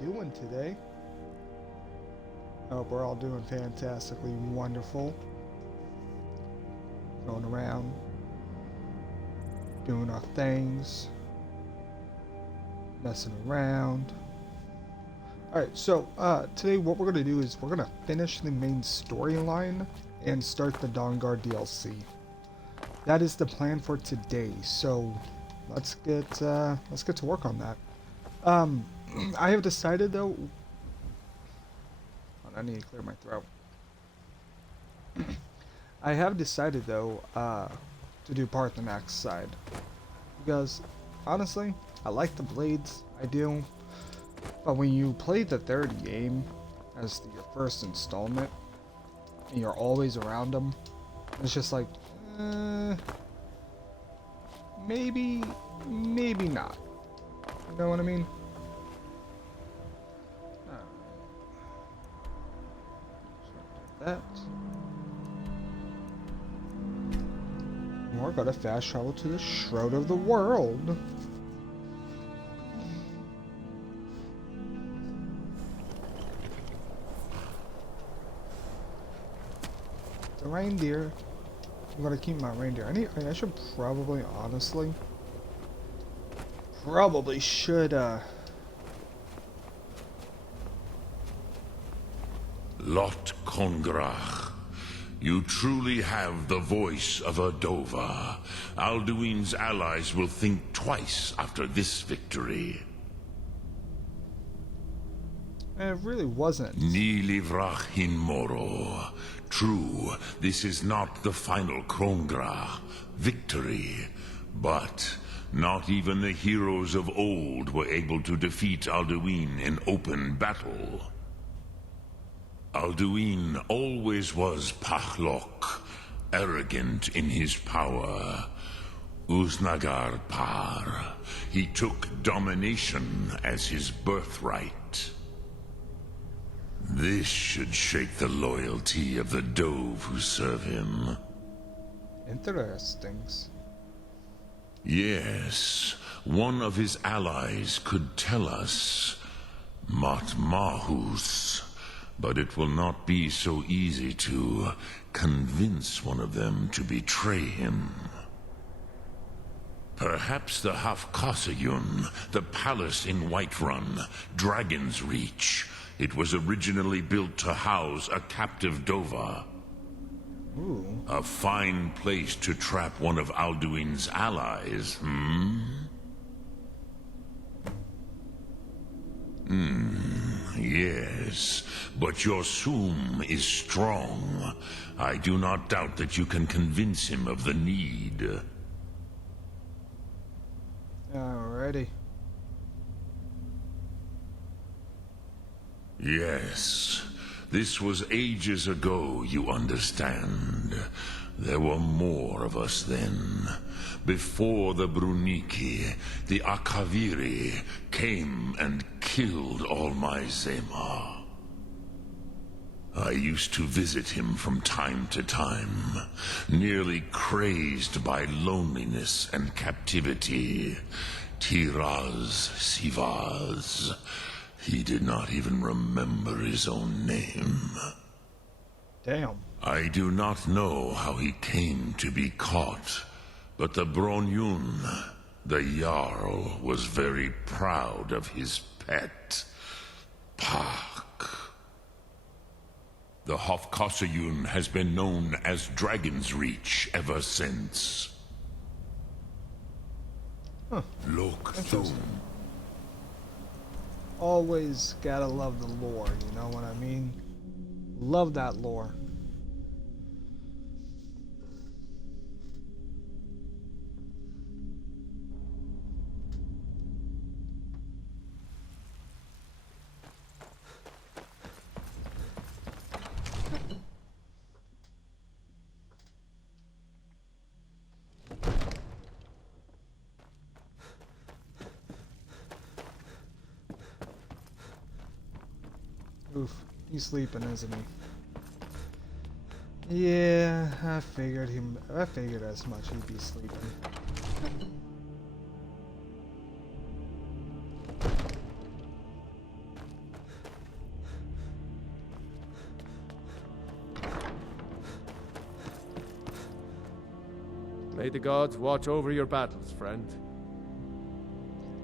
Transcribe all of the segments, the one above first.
doing today? Hope we're all doing fantastically wonderful. Going around, doing our things, messing around. Alright, so today what we're going to do is we're going to finish the main storyline and start the Dawnguard DLC. That is the plan for today, so let's get to work on that. I have decided though... I need to clear my throat. I have decided though to do Parthenak's side. Because honestly, I like the blades, I do. But when you play the third game as your first installment, and you're always around them, it's just like, maybe not. You know what I mean? That. We're gonna fast travel to the Shroud of the World. The reindeer. I'm gonna keep my reindeer. I should probably, honestly, should Lot Kongrach, you truly have the voice of a Dova. Alduin's allies will think twice after this victory. It really wasn't. Ni livrach hin moro. True, this is not the final Kongrach victory, but not even the heroes of old were able to defeat Alduin in open battle. Alduin always was Pahlok, arrogant in his power. Uznagar Par. He took domination as his birthright. This should shake the loyalty of the Dove who serve him. Interesting. Yes, one of his allies could tell us. Matmahus. But it will not be so easy to convince one of them to betray him. Perhaps the Hafkasayun, the palace in Whiterun, Dragon's Reach. It was originally built to house a captive Dova. Ooh. A fine place to trap one of Alduin's allies, Yes, but your Sum is strong. I do not doubt that you can convince him of the need. Alrighty. Yes, this was ages ago, you understand. There were more of us then. Before the Bruniki, the Akaviri came and killed all my Zema. I used to visit him from time to time, nearly crazed by loneliness and captivity. Tiraz Sivaz. He did not even remember his own name. Damn. I do not know how he came to be caught, but the Bronyun, the Jarl, was very proud of his pet, Pak. The Hofkasayun has been known as Dragon's Reach ever since. Huh. Lok Thum. Always gotta love the lore, you know what I mean? Love that lore. Oof, he's sleeping, isn't he? Yeah, I figured as much. He'd be sleeping. May the gods watch over your battles, friend.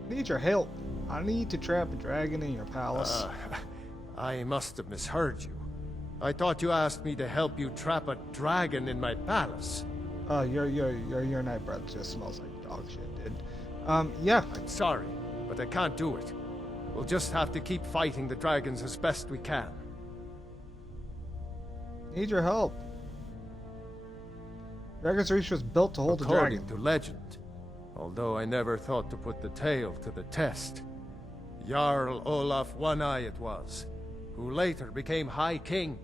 I need your help. I need to trap a dragon in your palace. I must have misheard you. I thought you asked me to help you trap a dragon in my palace. Your night breath just smells like dog shit, dude. Yeah. I'm sorry, but I can't do it. We'll just have to keep fighting the dragons as best we can. Need your help. Dragon's Reach was built to hold a dragon. According to legend, although I never thought to put the tale to the test, Jarl Olaf One-Eye it was, who later became High King.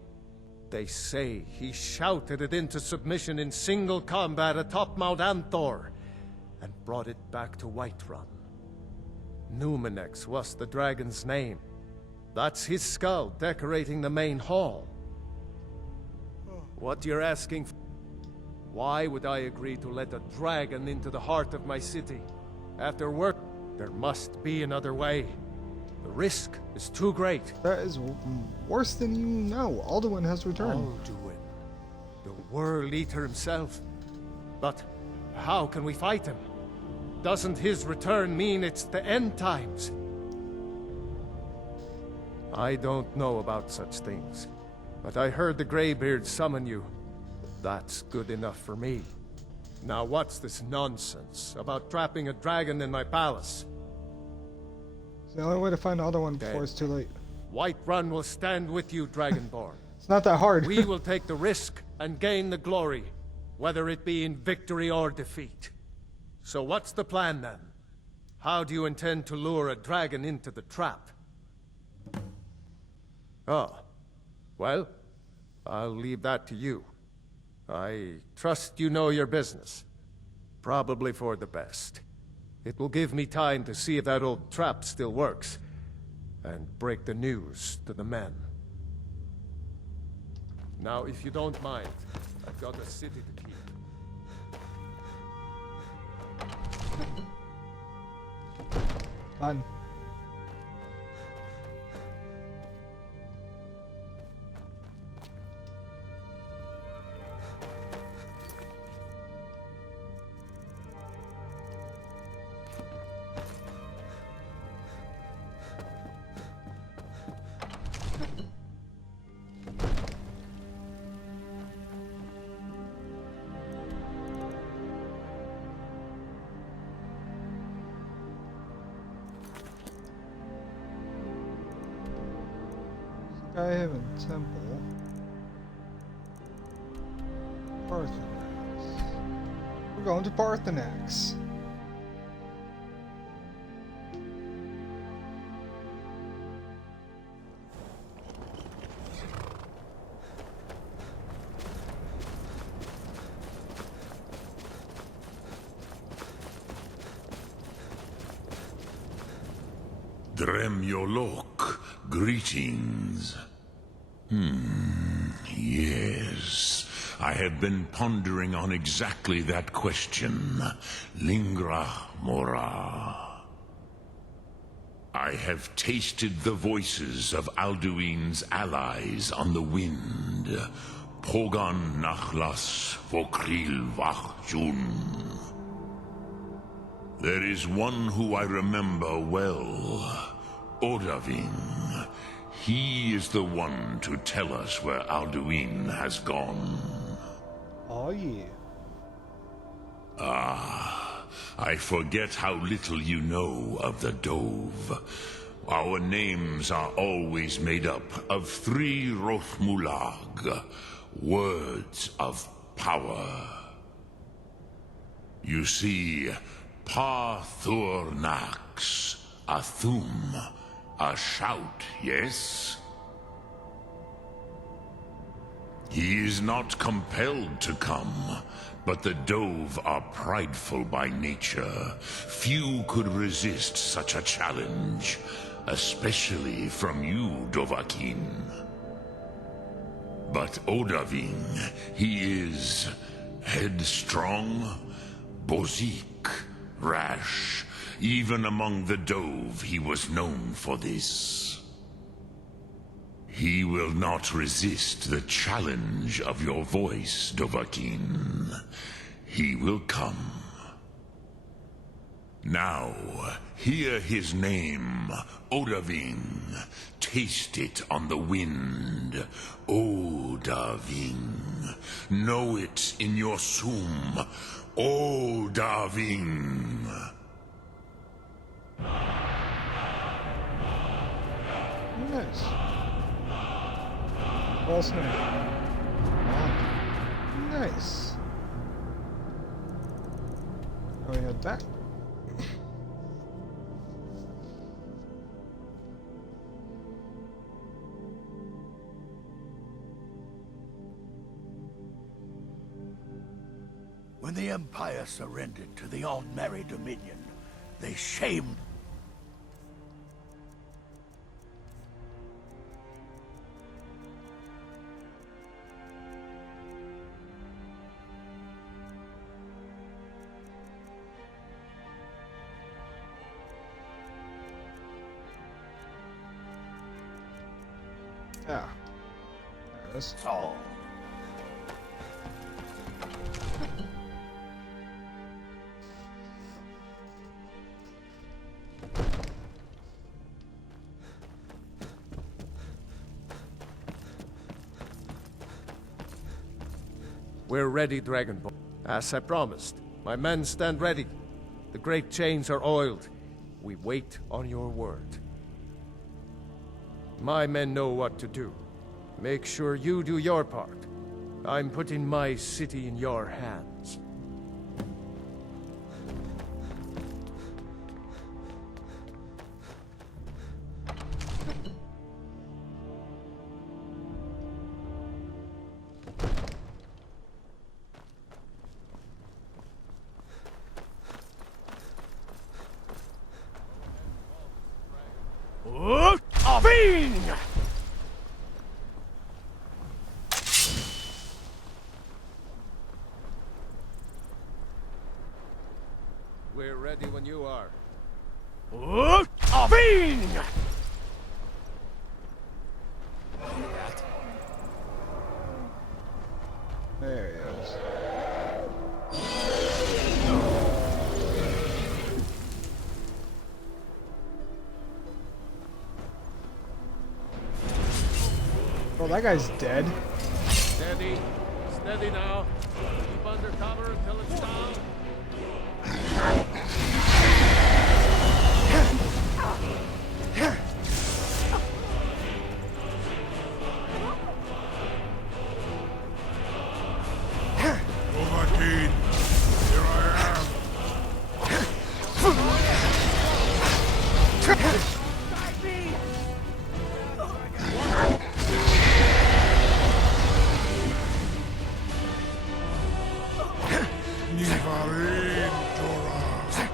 They say he shouted it into submission in single combat atop Mount Anthor, and brought it back to Whiterun. Numenex was the dragon's name. That's his skull decorating the main hall. What you're asking for? Why would I agree to let a dragon into the heart of my city? After work, there must be another way. The risk is too great. That is worse than you know. Alduin has returned. Alduin, the World Eater himself. But how can we fight him? Doesn't his return mean it's the end times? I don't know about such things, but I heard the Greybeard summon you. That's good enough for me. Now what's this nonsense about trapping a dragon in my palace? It's the only way to find Alduin before it's too late. Whiterun will stand with you, Dragonborn. It's not that hard. We will take the risk and gain the glory, whether it be in victory or defeat. So what's the plan then? How do you intend to lure a dragon into the trap? Oh, well, I'll leave that to you. I trust you know your business. Probably for the best. It will give me time to see if that old trap still works, and break the news to the men. Now, if you don't mind, I've got a city to keep. Done. Skyhaven Temple. Parthenax. We're going to Parthenax. Dremyolok, greetings. Yes. I have been pondering on exactly that question. Lingra Mora. I have tasted the voices of Alduin's allies on the wind. Pogan Nachlas Vokril Vachjun. There is one who I remember well. Odahviing. He is the one to tell us where Alduin has gone. Oh yeah. I forget how little you know of the Dove. Our names are always made up of 3 Rothmulag, words of power. You see, Parthurnax, Athum, a shout, yes? He is not compelled to come, but the Dove are prideful by nature. Few could resist such a challenge, especially from you, Dovahkiin. But Odahviing, he is headstrong, bozik, rash. Even among the Dove, he was known for this. He will not resist the challenge of your voice, Dovahkiin. he will come. Now, hear his name, Odahviing. Taste it on the wind, Odahviing. Know it in your Sum, Odahviing. Nice. False name. Nice. Oh, we had that. When the Empire surrendered to the Aldmeri Dominion, they shamed... Yeah. There it is. Saul. We're ready, Dragonborn. As I promised, my men stand ready. The great chains are oiled. We wait on your word. My men know what to do. Make sure you do your part. I'm putting my city in your hands. Odahviing! We're ready when you are. Odahviing! There he is. Oh, that guy's dead. Steady. Steady now. Keep under cover until it's down. Overkeen, here I am. Nivarin, Jorah.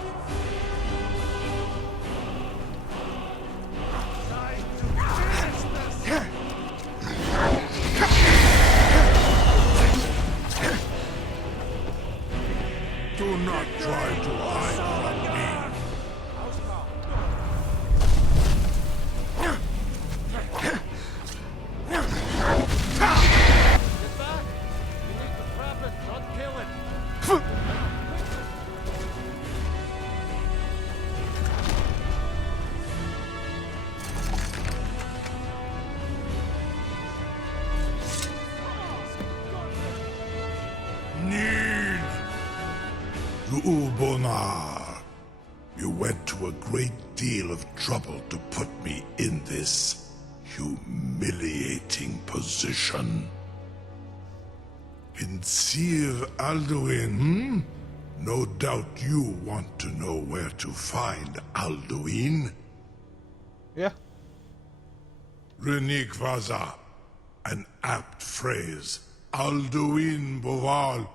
Do not try to hide from me. Get back! You need to trap it, not kill it. Need. Ulbonar, you went to a great deal of trouble to put me in this humiliating position. Vinsir Alduin, No doubt you want to know where to find Alduin. Yeah. Renik Vaza, an apt phrase. Alduin Boval.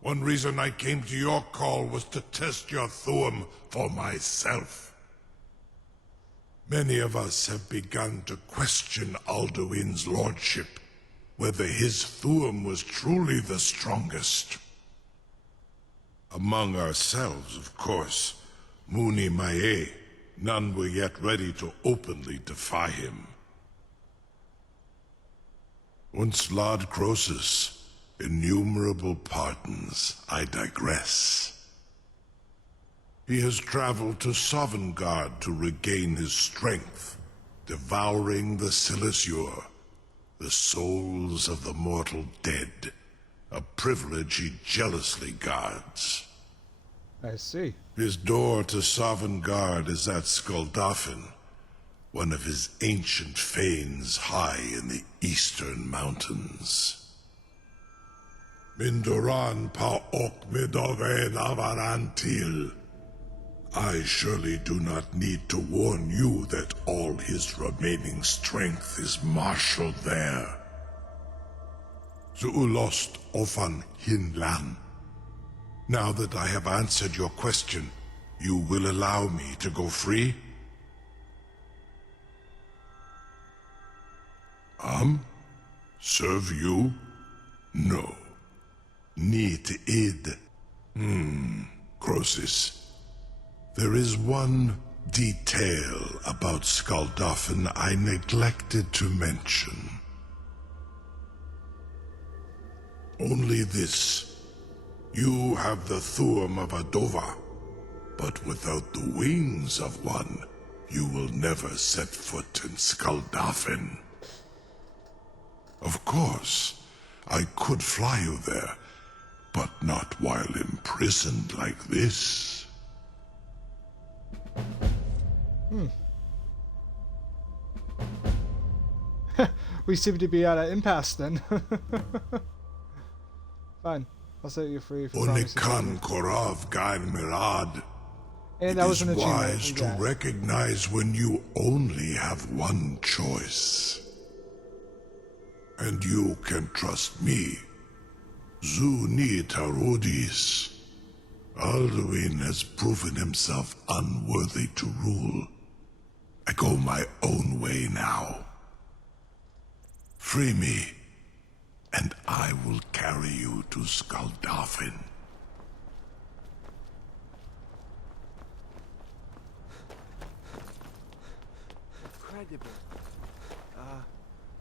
One reason I came to your call was to test your Thuum for myself. Many of us have begun to question Alduin's lordship, whether his Thuum was truly the strongest. Among ourselves, of course, Muni Mae, none were yet ready to openly defy him. Once Lord Croesus, Innumerable pardons, I digress. He has traveled to Sovngarde to regain his strength, devouring the Silesure, the souls of the mortal dead, a privilege he jealously guards. I see. His door to Sovngarde is at Skuldafn, one of his ancient fanes high in the eastern mountains. Mindoran pa ok midoven avarantil. I surely do not need to warn you that all his remaining strength is marshaled there. Zuulost ofan hinlan. Now that I have answered your question, you will allow me to go free? Serve you? No. Need id. Croesus. There is one detail about Skuldafn I neglected to mention. Only this. You have the Thuum of a Dova, but without the wings of one, you will never set foot in Skuldafn. Of course, I could fly you there, but not while imprisoned like this. We seem to be at an impasse then. Fine. I'll set you free for promising to Onikan me. Korav Gain Mirad. And It that was is an achievement. wise We to got it. recognize when you only have one choice. And you can trust me. Zuni Tarudis. Alduin has proven himself unworthy to rule. I go my own way now. Free me, and I will carry you to Skuldafn. Incredible.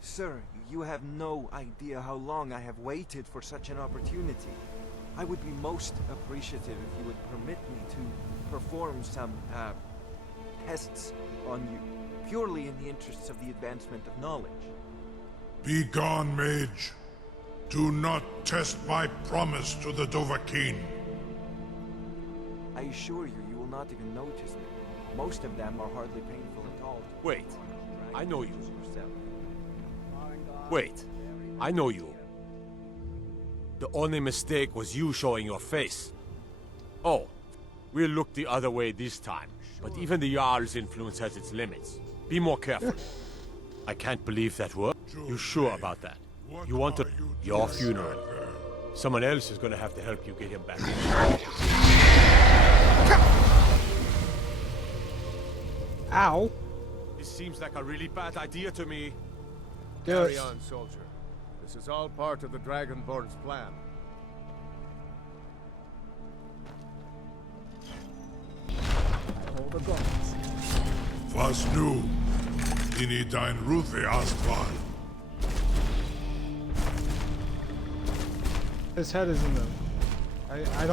Sir, you have no idea how long I have waited for such an opportunity. I would be most appreciative if you would permit me to perform some, tests on you, purely in the interests of the advancement of knowledge. Be gone, mage. Do not test my promise to the Dovahkiin. I assure you, you will not even notice me. Most of them are hardly painful at all. Wait, I know you. Yourself. Wait, I know you. The only mistake was you showing your face. Oh, we'll look the other way this time. But even the Jarl's influence has its limits. Be more careful. I can't believe that word. You sure about that? You want to... Your funeral. Someone else is gonna have to help you get him back. Ow. This seems like a really bad idea to me. Do Carry it. on, soldier. This is all part of the Dragonborn's plan. Was nu, ini dein Ruthe Astval. His head is in the... I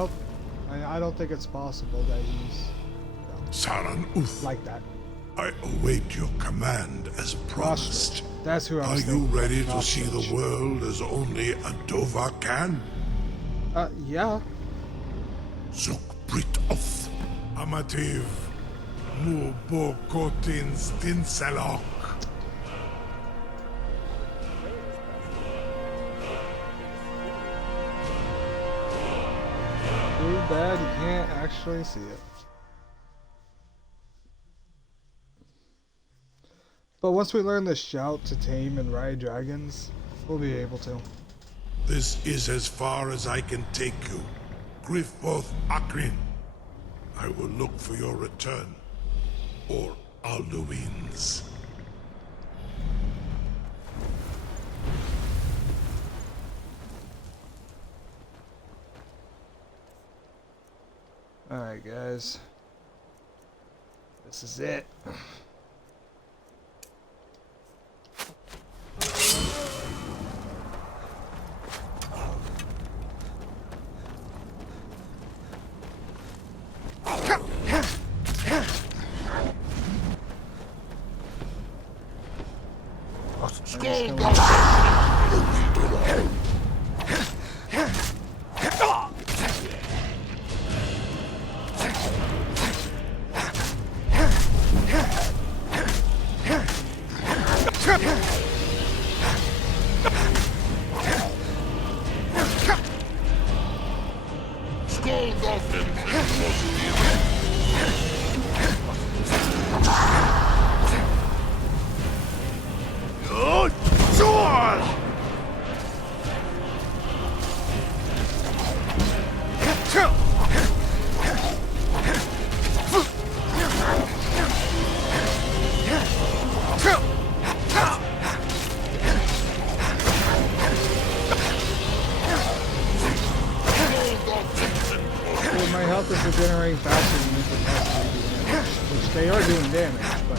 don't think it's possible that he's Saran Uth. like that. I await your command as promised. Ostrich. That's who I Are was you thinking. ready to see Ostrich. the world as only a Dova can? Yeah. Zuk Brit of Amativ Mu Bo Kotin Stinselok. Too bad you can't actually see it. But once we learn the shout to tame and ride dragons, we'll be able to. This is as far as I can take you. Griffboth Akrin. I will look for your return. Or Alduin's. Alright, guys. This is it. Well, my health is regenerating faster than if it possibly do damage, which they are doing damage, but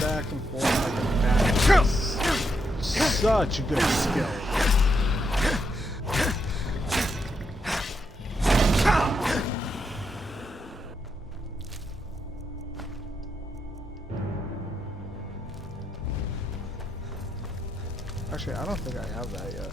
back and forth like a bat is such a good skill. Actually, I don't think I have that yet.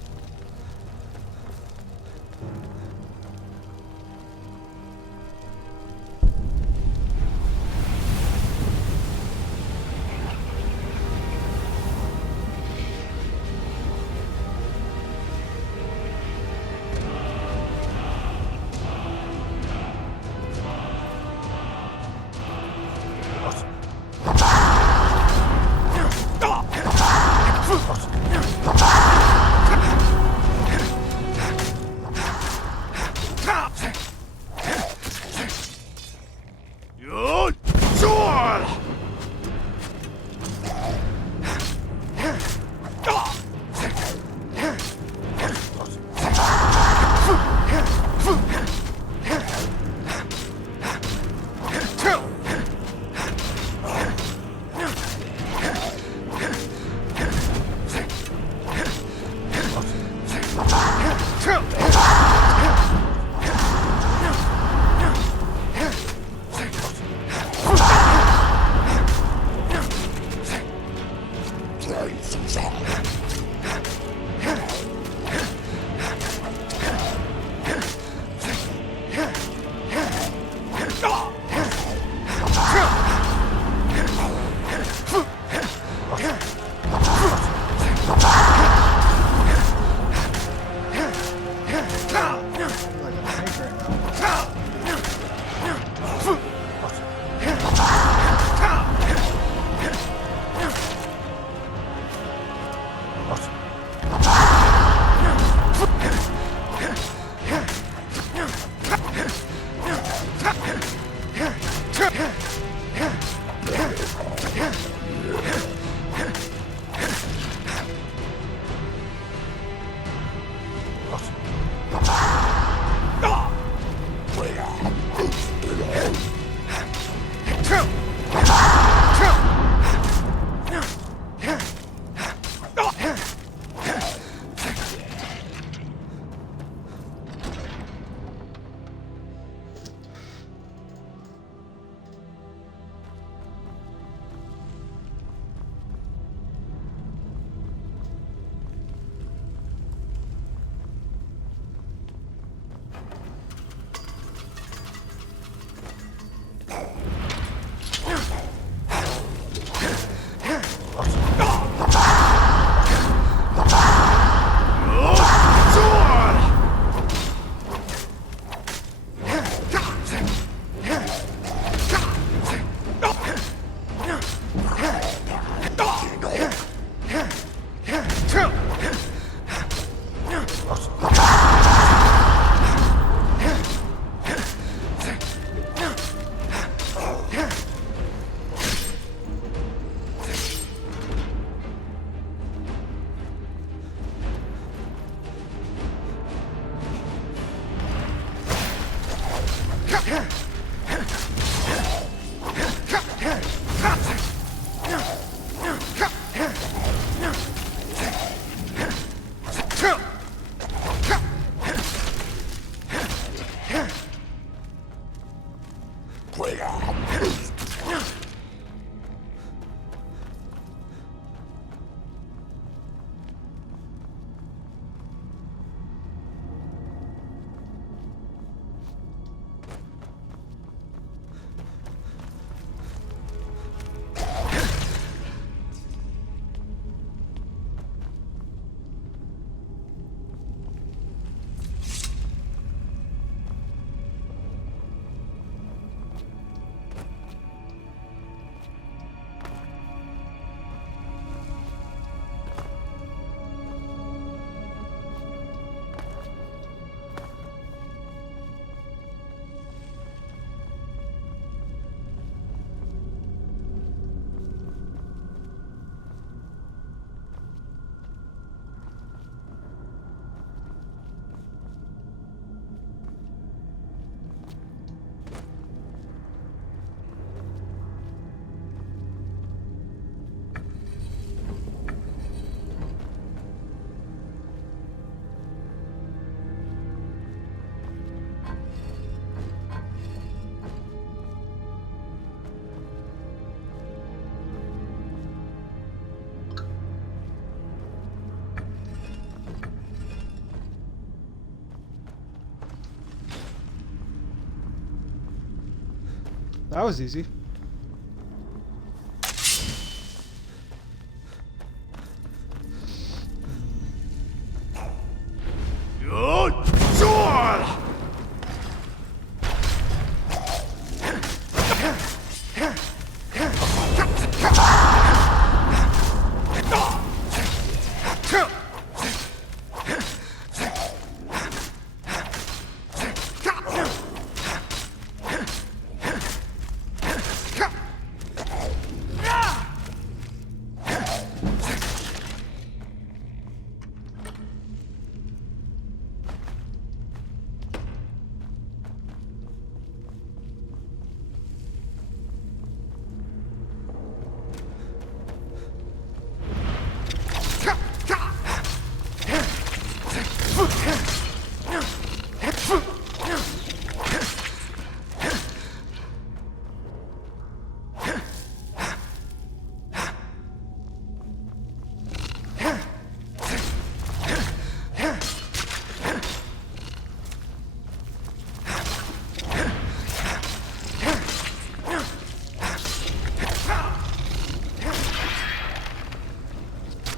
That was easy.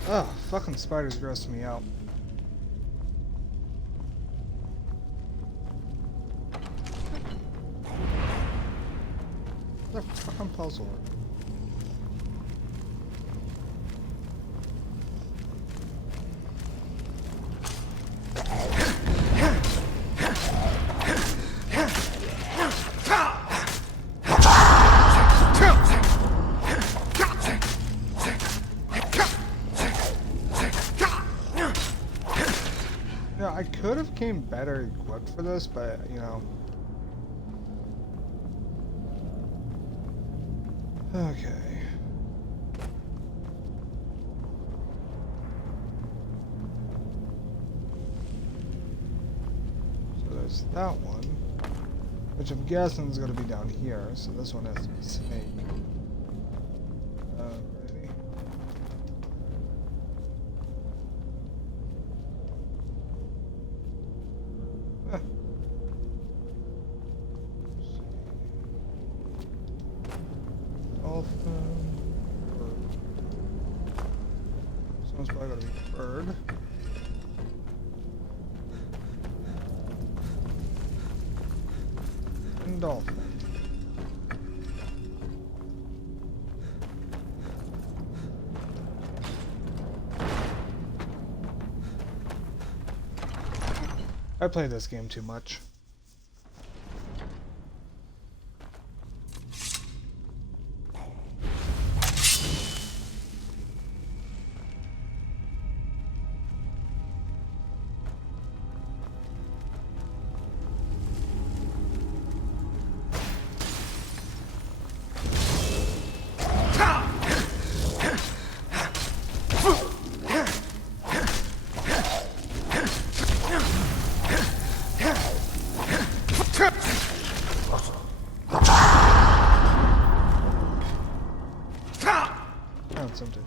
Oh, fucking spiders grossing me out. What a fucking puzzle. Yeah, I could have came better equipped for this, but you know. Okay. So there's that one, which I'm guessing is going to be down here. So this one has to be snake. Ready? Ah. Dolphin. Bird. Someone's probably going to be bird. And dolphin. I play this game too much. Found something.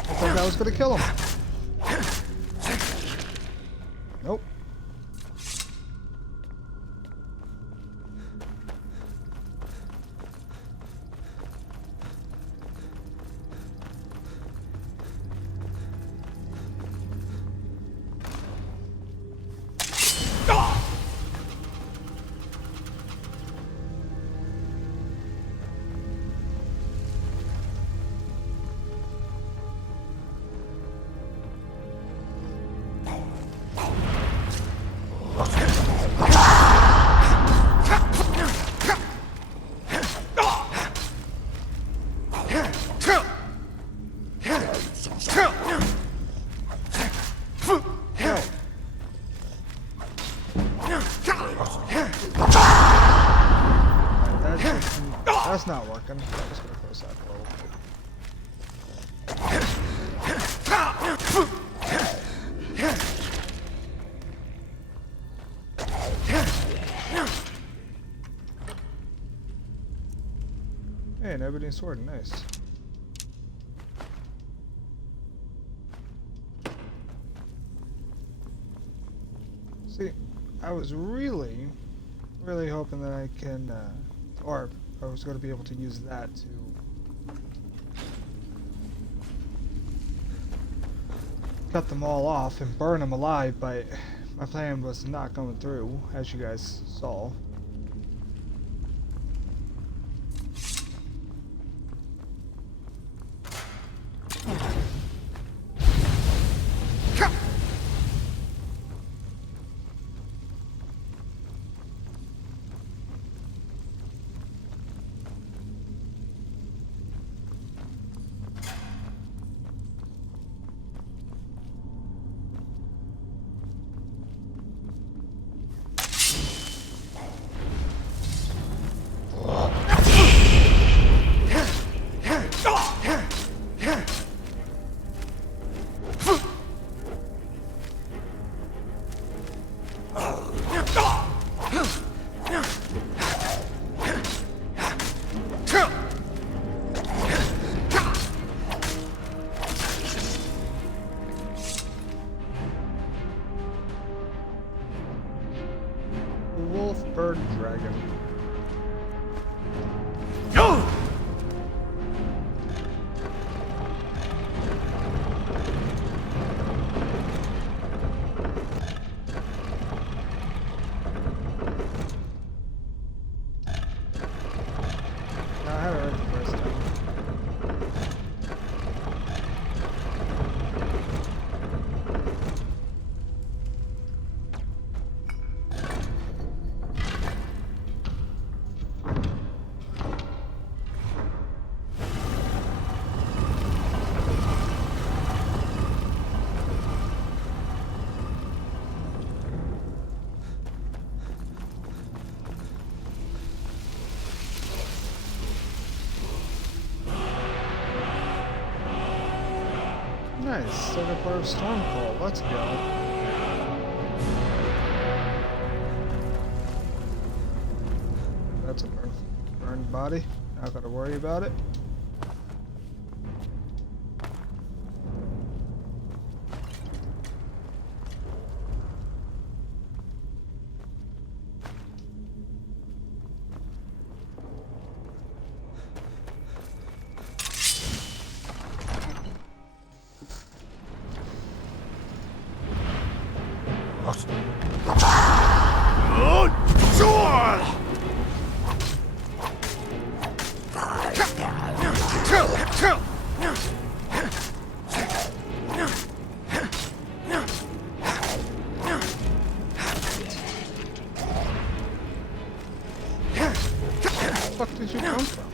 I thought that was gonna kill him. Nope. second. I'm just gonna close that door. Hey, an ebony sword, nice. See, I was really hoping that I can, or I was going to be able to use that to cut them all off and burn them alive, but my plan was not going through, as you guys saw. Wolf, bird, dragon. I had it right the first time. Nice, second part of Stormcall, let's go. That's a burned body, not gotta worry about it. Where the fuck did you come from?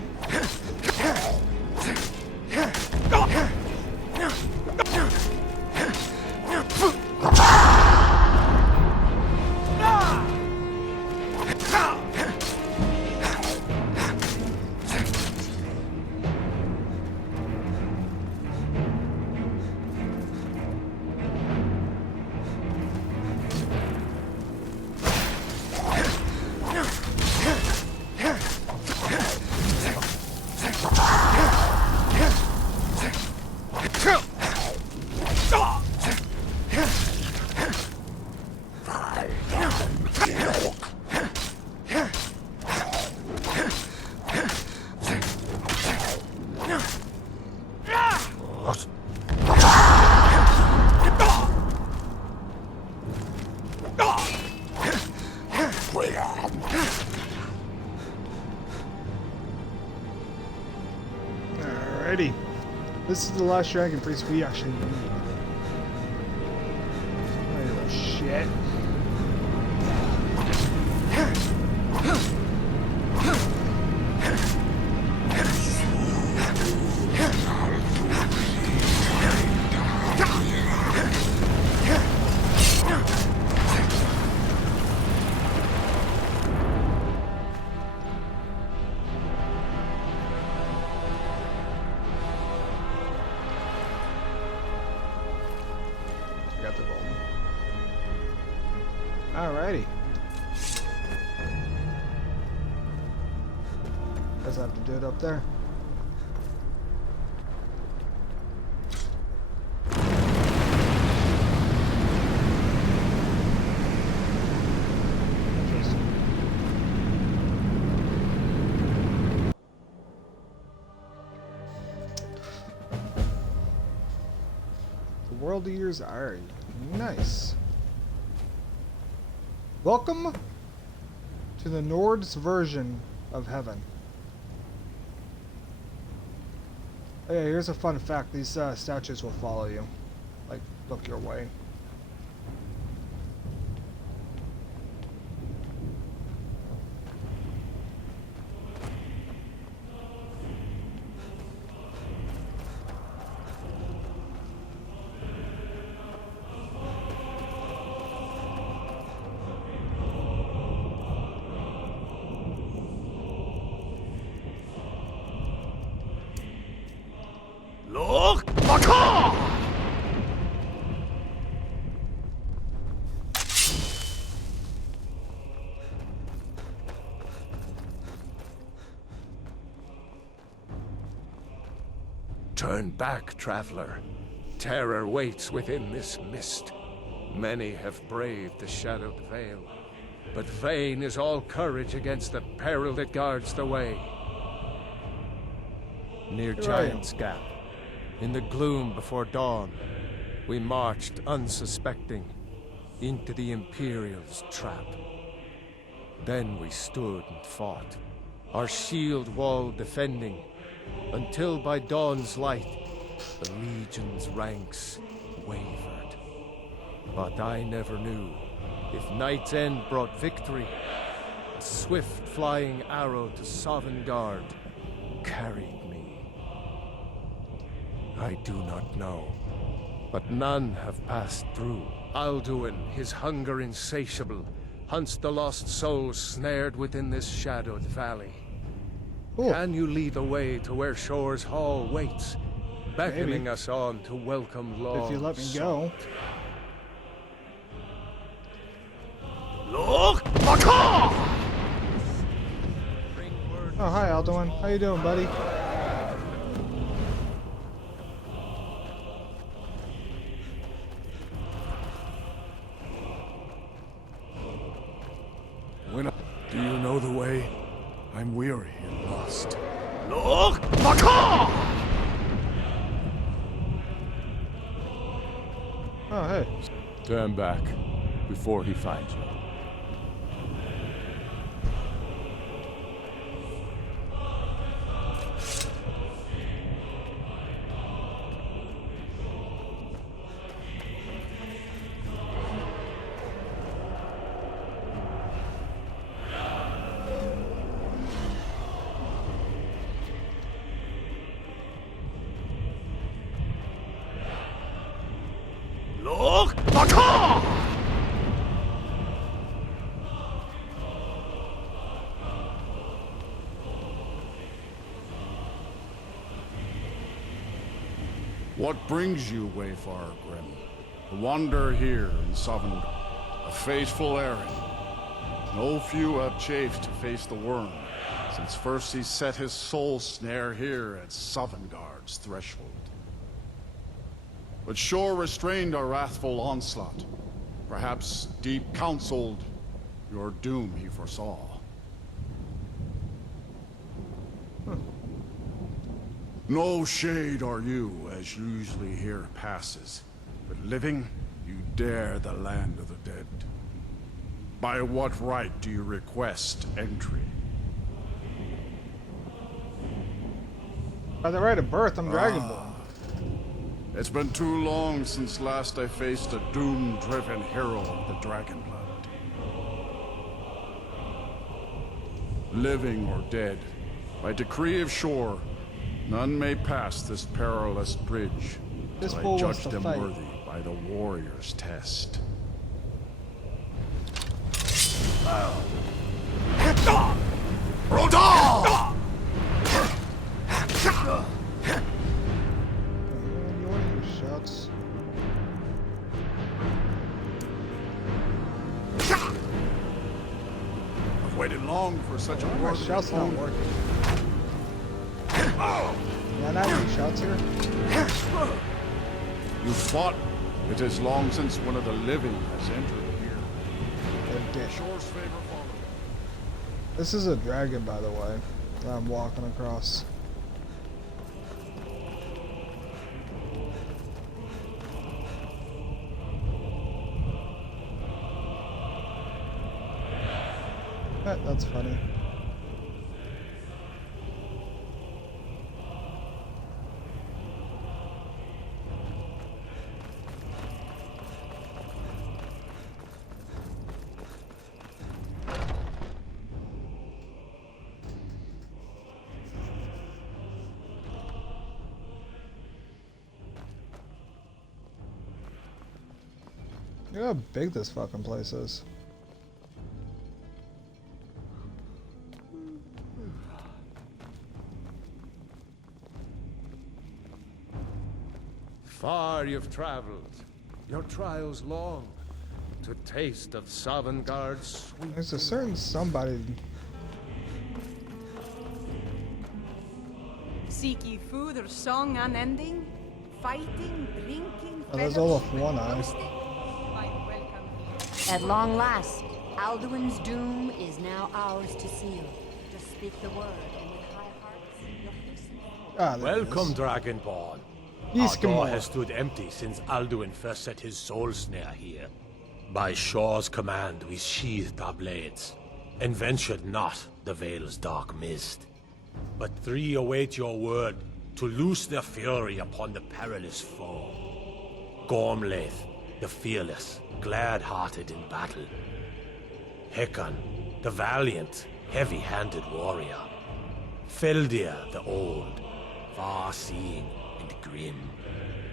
Alrighty. This is the last dragon priest we actually need. Oh, shit. Alrighty. Guess I have to do it up there. Interesting. The World Eaters are nice. Welcome to the Nord's version of heaven. Oh yeah, here's a fun fact. These statues will follow you. Like, look your way. Look! Baka! Turn back, traveler. Terror waits within this mist. Many have braved the shadowed veil, but vain is all courage against the peril that guards the way. Near Here I am. Giant's Gap, in the gloom before dawn, we marched unsuspecting into the Imperial's trap. Then we stood and fought, our shield wall defending, until by dawn's light, the Legion's ranks wavered. But I never knew if Night's End brought victory, a swift flying arrow to Sovngarde carried me. I do not know, but none have passed through. Alduin, his hunger insatiable, hunts the lost souls snared within this shadowed valley. Cool. Can you lead the way to where Shore's Hall waits, beckoning Maybe. us on to welcome long If you let me go. Look! Baka! Oh, hi Alduin. How you doing, buddy? Do you know the way? I'm weary and lost. Look! Baka! Oh, hey. Turn back before he finds you. Look! Baka! What brings you, Wayfarer Grim? To wander here in Sovngarde, a fateful errand. No few have chafed to face the worm, since first he set his soul snare here at Sovngarde's threshold. But Shore restrained our wrathful onslaught. Perhaps deep counseled your doom he foresaw. No shade are you, as usually here passes. But living, you dare the land of the dead. By what right do you request entry? By the right of birth, I'm Dragonborn. It's been too long since last I faced a doom-driven hero of the Dragonblood. Living or dead, by decree of Shore, none may pass this perilous bridge This till fool I wants judge to them fight. worthy by the warrior's test. Rodal! You want your shots? waited long for such a My bloody shout's not opponent. working. Yeah, not any shouts here. You fought. It is long since one of the living has entered here. They're dead. Shore's favor follows. This is a dragon, by the way, that I'm walking across. That's funny. Look how big this fucking place is. Far you've traveled, your trials long, to taste of Sovngarde's sweet. There's a certain somebody. Seek ye food or song unending? Fighting, drinking, Oh, there's Olaf fellowship, One Eye. boasting? Find welcome here. At long last, Alduin's doom is now ours to seal. Just speak the word, and with high hearts, you'll hasten forward. Ah, there it Welcome, is. Dragonborn. Our East door Gamor. has stood empty since Alduin first set his soul snare here. By Shore's command, we sheathed our blades, and ventured not the Vale's dark mist. But three await your word to loose their fury upon the perilous foe. Gormlaith, the fearless, glad-hearted in battle. Hekon, the valiant, heavy-handed warrior. Feldir, the old, far-seeing and grim.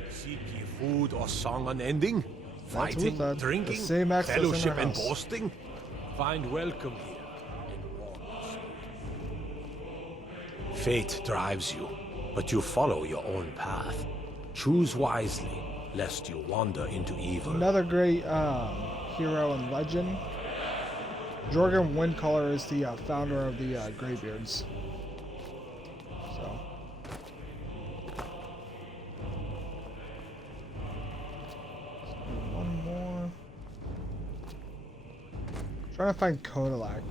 Seek ye food or song unending? Fighting, Uther. The drinking, same axe that's in fellowship our and house. boasting? Find welcome here and warm your soul. Fate drives you, but you follow your own path. Choose wisely, lest you wander into evil. Another great hero and legend. Jorgen Windcaller is the founder of the Greybeards. So. One more. Trying to find Kodalak.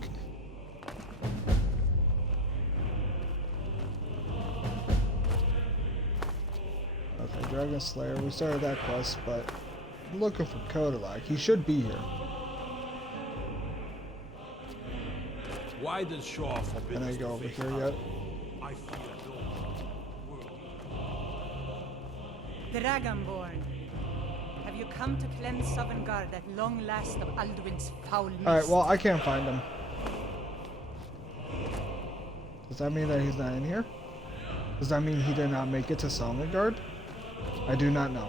Okay, Dragon Slayer. We started that quest, but I'm looking for Kodalak. He should be here. Why does Shore forbid Can I us go to over face here our yet? I fear no Dragonborn, have you come to cleanse Sovngarde at long last of Alduin's foul mist? Alright, well, I can't find him. Does that mean that he's not in here? Does that mean he did not make it to Sovngarde? I do not know.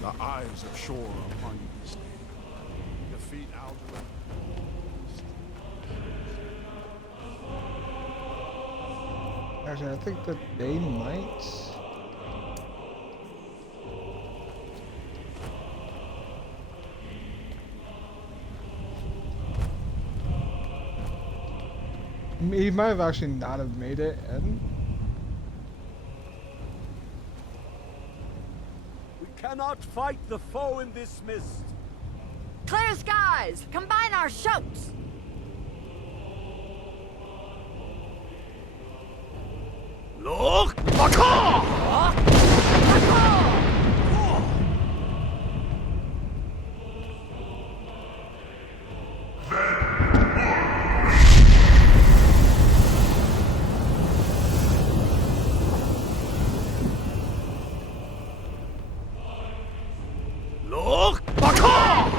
The eyes of Shore are upon you this day. Defeat Alduin. Actually, I think that they might. He might have actually not have made it in. We cannot fight the foe in this mist. Clear skies! Combine our shouts! Look! Baka! Look! Baka!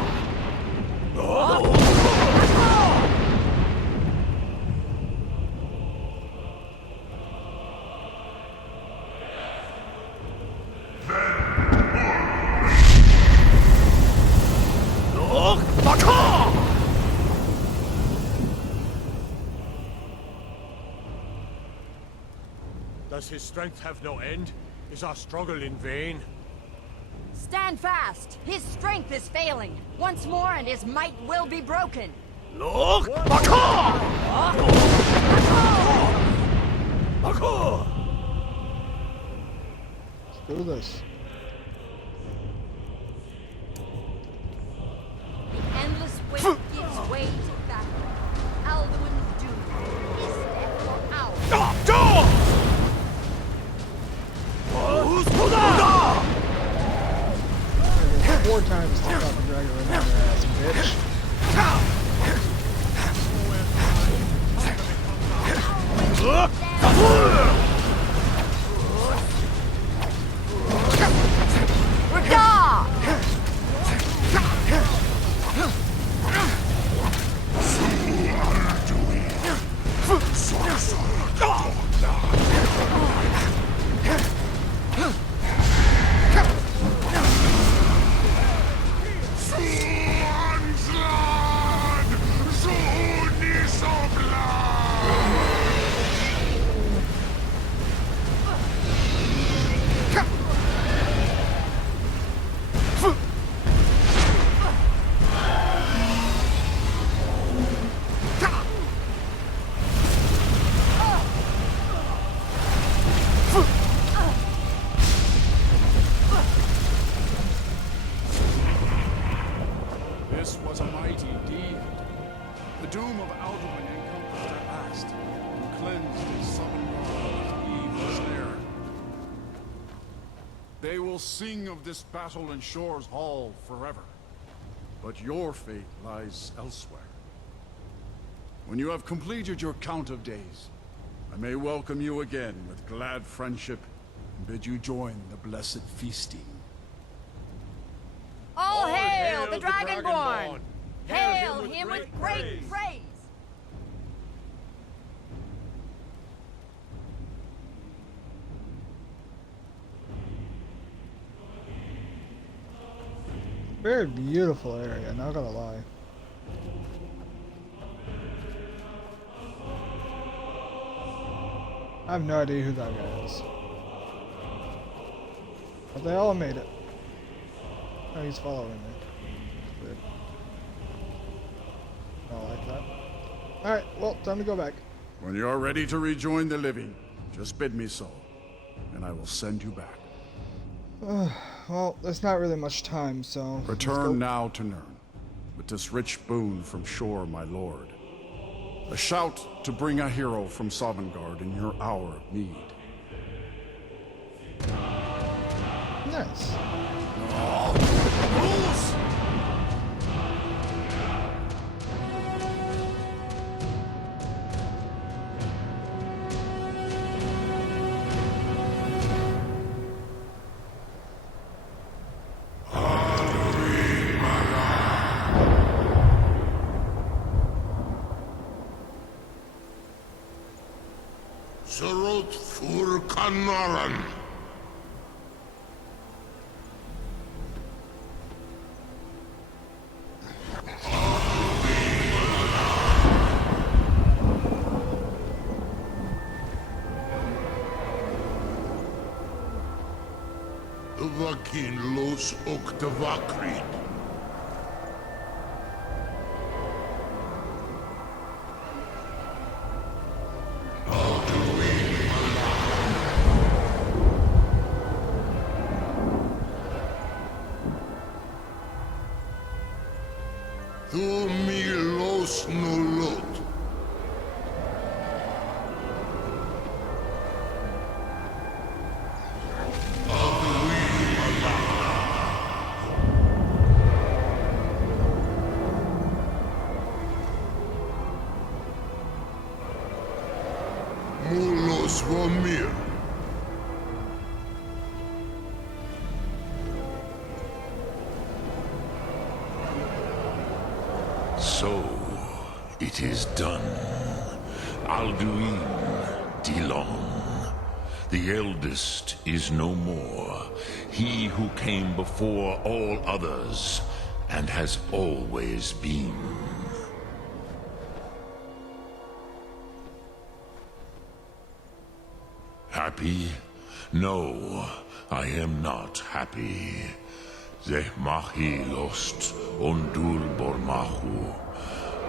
Does his strength have no end? Is our struggle in vain? Stand fast! His strength is failing. Once more and his might will be broken. Look! Let's do this. The endless wait gives way to battle. Alduin's doom is death or ours. Four times to stop the dragon running on their ass, bitch. This was a mighty deed. The doom of Alduin encompassed at last, and cleansed his southern world of evil snare. They will sing of this battle in Shore's Hall forever. But your fate lies elsewhere. When you have completed your count of days, I may welcome you again with glad friendship and bid you join the blessed feasting. All hail the the Dragonborn! Dragonborn! Hail him with great praise! Very beautiful area, not gonna lie. I have no idea who that guy is. But they all made it. Oh, he's following me. Weird. I don't like that. Alright, well, time to go back. When you are ready to rejoin the living, just bid me so, and I will send you back. Well, there's not really much time, so... let's go. Return now to Nirn, with this rich boon from Shore, my lord. A shout to bring a hero from Sovngarde in your hour of need. Nice. Surut fur Kanaran. Vakin los Oktavakrid. Tu mi los nolot. Mulos vomir. So, it is done. Alduin Dilon. The eldest is no more. He who came before all others, and has always been. happy? No, I am not happy. Zeh mahi lost ondul bormahu.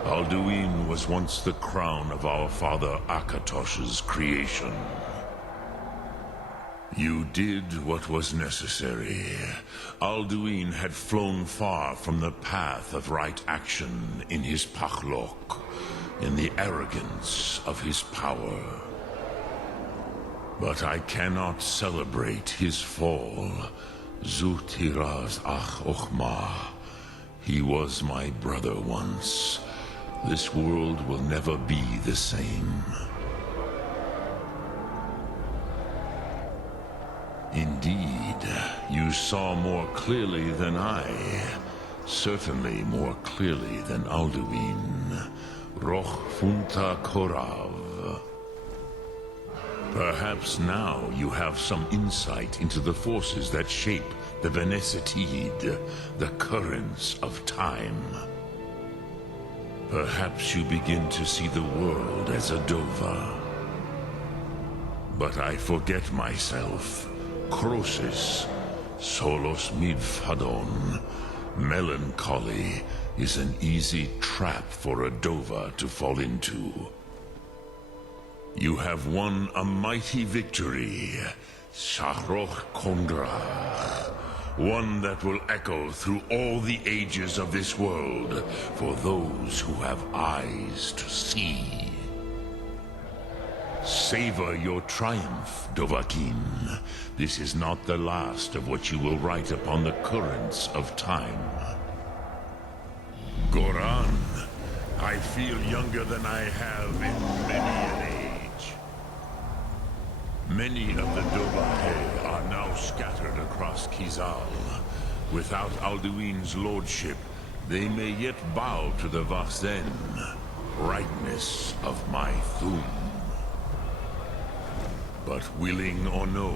Alduin was once the crown of our father Akatosh's creation. You did what was necessary. Alduin had flown far from the path of right action in his pachlok, in the arrogance of his power. But I cannot celebrate his fall. Zutiraz ach ochma. He was my brother once. This world will never be the same. Indeed, you saw more clearly than I. Certainly more clearly than Alduin. Roch Funta Korav. Perhaps now you have some insight into the forces that shape the Venesetid, the currents of time. Perhaps you begin to see the world as a Dova. But I forget myself. Crosis, solos midfadon. Melancholy is an easy trap for a Dova to fall into. You have won a mighty victory, Shahroch Kondrach. One that will echo through all the ages of this world for those who have eyes to see. Savor your triumph, Dovahkiin. This is not the last of what you will write upon the currents of time. Goran, I feel younger than I have in many an age. Many of the Dovahe are now scattered across Kizal. Without Alduin's lordship, they may yet bow to the Vaxen, brightness of my Thum. But willing or no,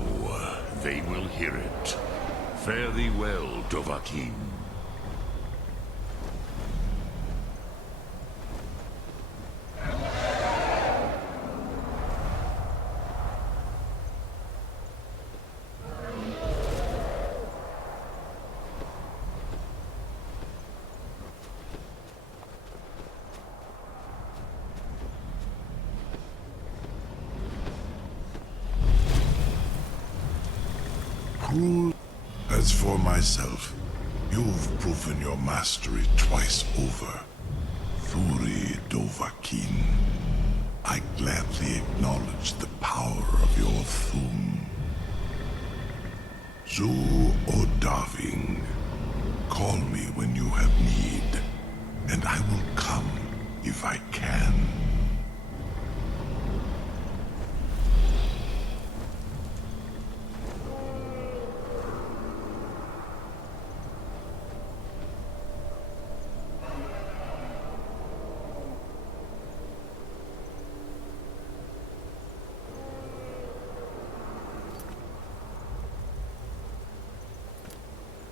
they will hear it. Fare thee well, Dovahkiin. Cruel. As for myself, you've proven your mastery twice over. Thuri Dovahkiin, I gladly acknowledge the power of your Thum. Zu Odaving, call me when you have need, and I will come if I can.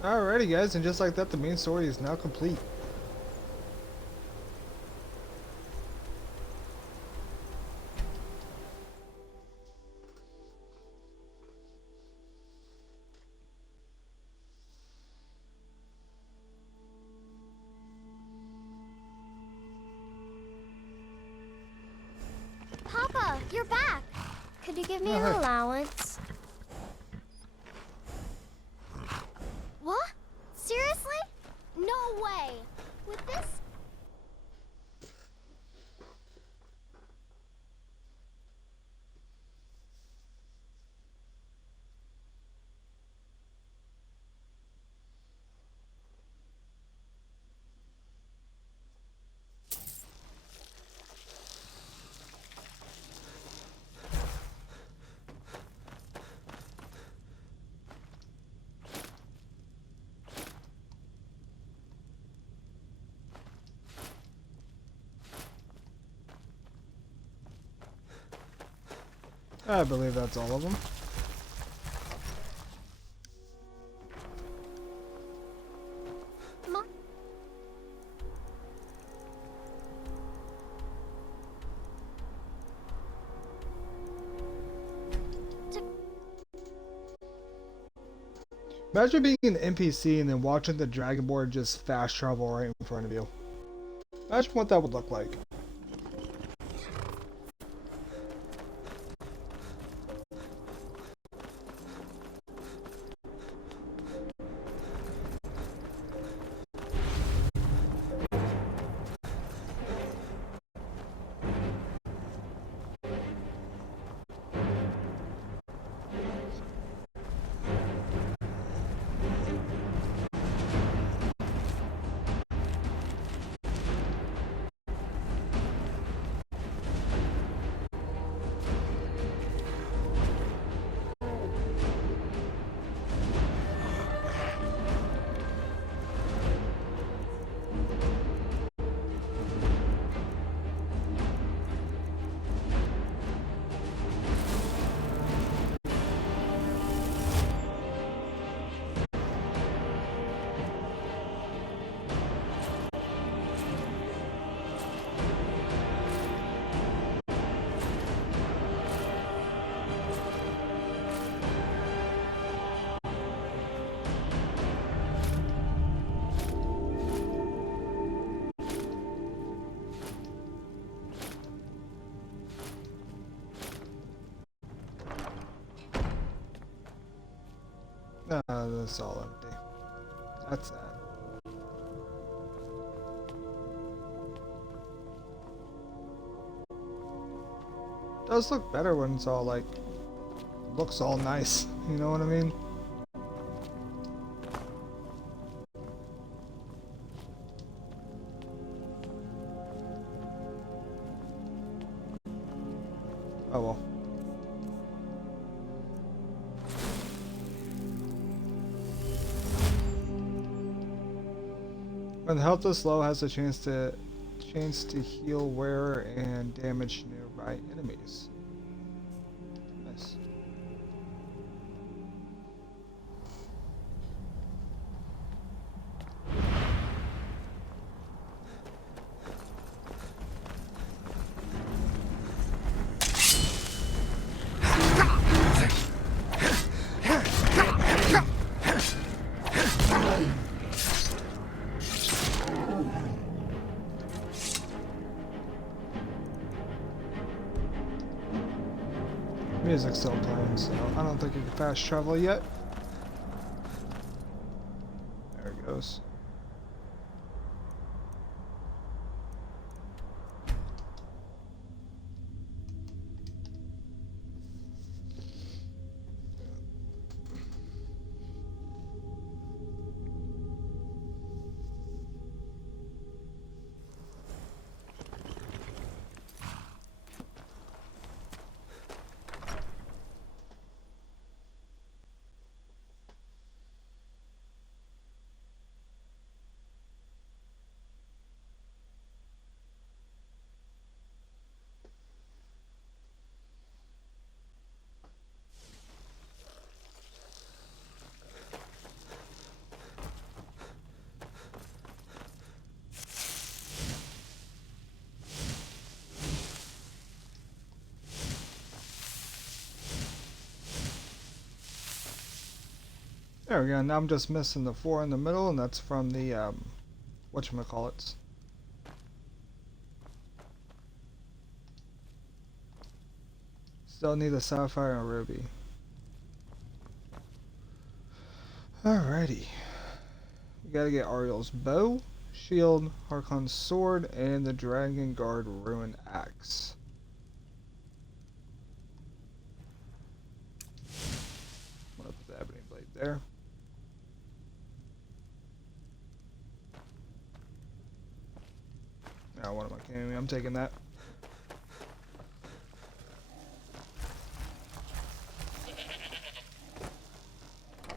Alrighty guys, and just like that, the main story is now complete. Papa, you're back! Could you give me Oh, an hey. allowance? What? Seriously? No way! With this? I believe that's all of them. Ma- Imagine being an NPC and then watching the Dragonborn just fast travel right in front of you. Imagine what that would look like. That's all empty. That's that. Does look better when it's all like looks all nice. You know what I mean? Oh well. When health is low, has a chance to heal wearer and damage nearby enemies. Nice. Music's still playing, so I don't think you can fast travel yet. There it goes. There we go. Now I'm just missing the 4 in the middle, and that's from the whatchamacallits. Still need a sapphire and a ruby. Alrighty. We gotta get Ariel's bow, shield, Harkon's sword, and the Dragon Guard Ruin Axe. I'm gonna put the ebony blade there. Now, what am I kidding me? I'm taking that.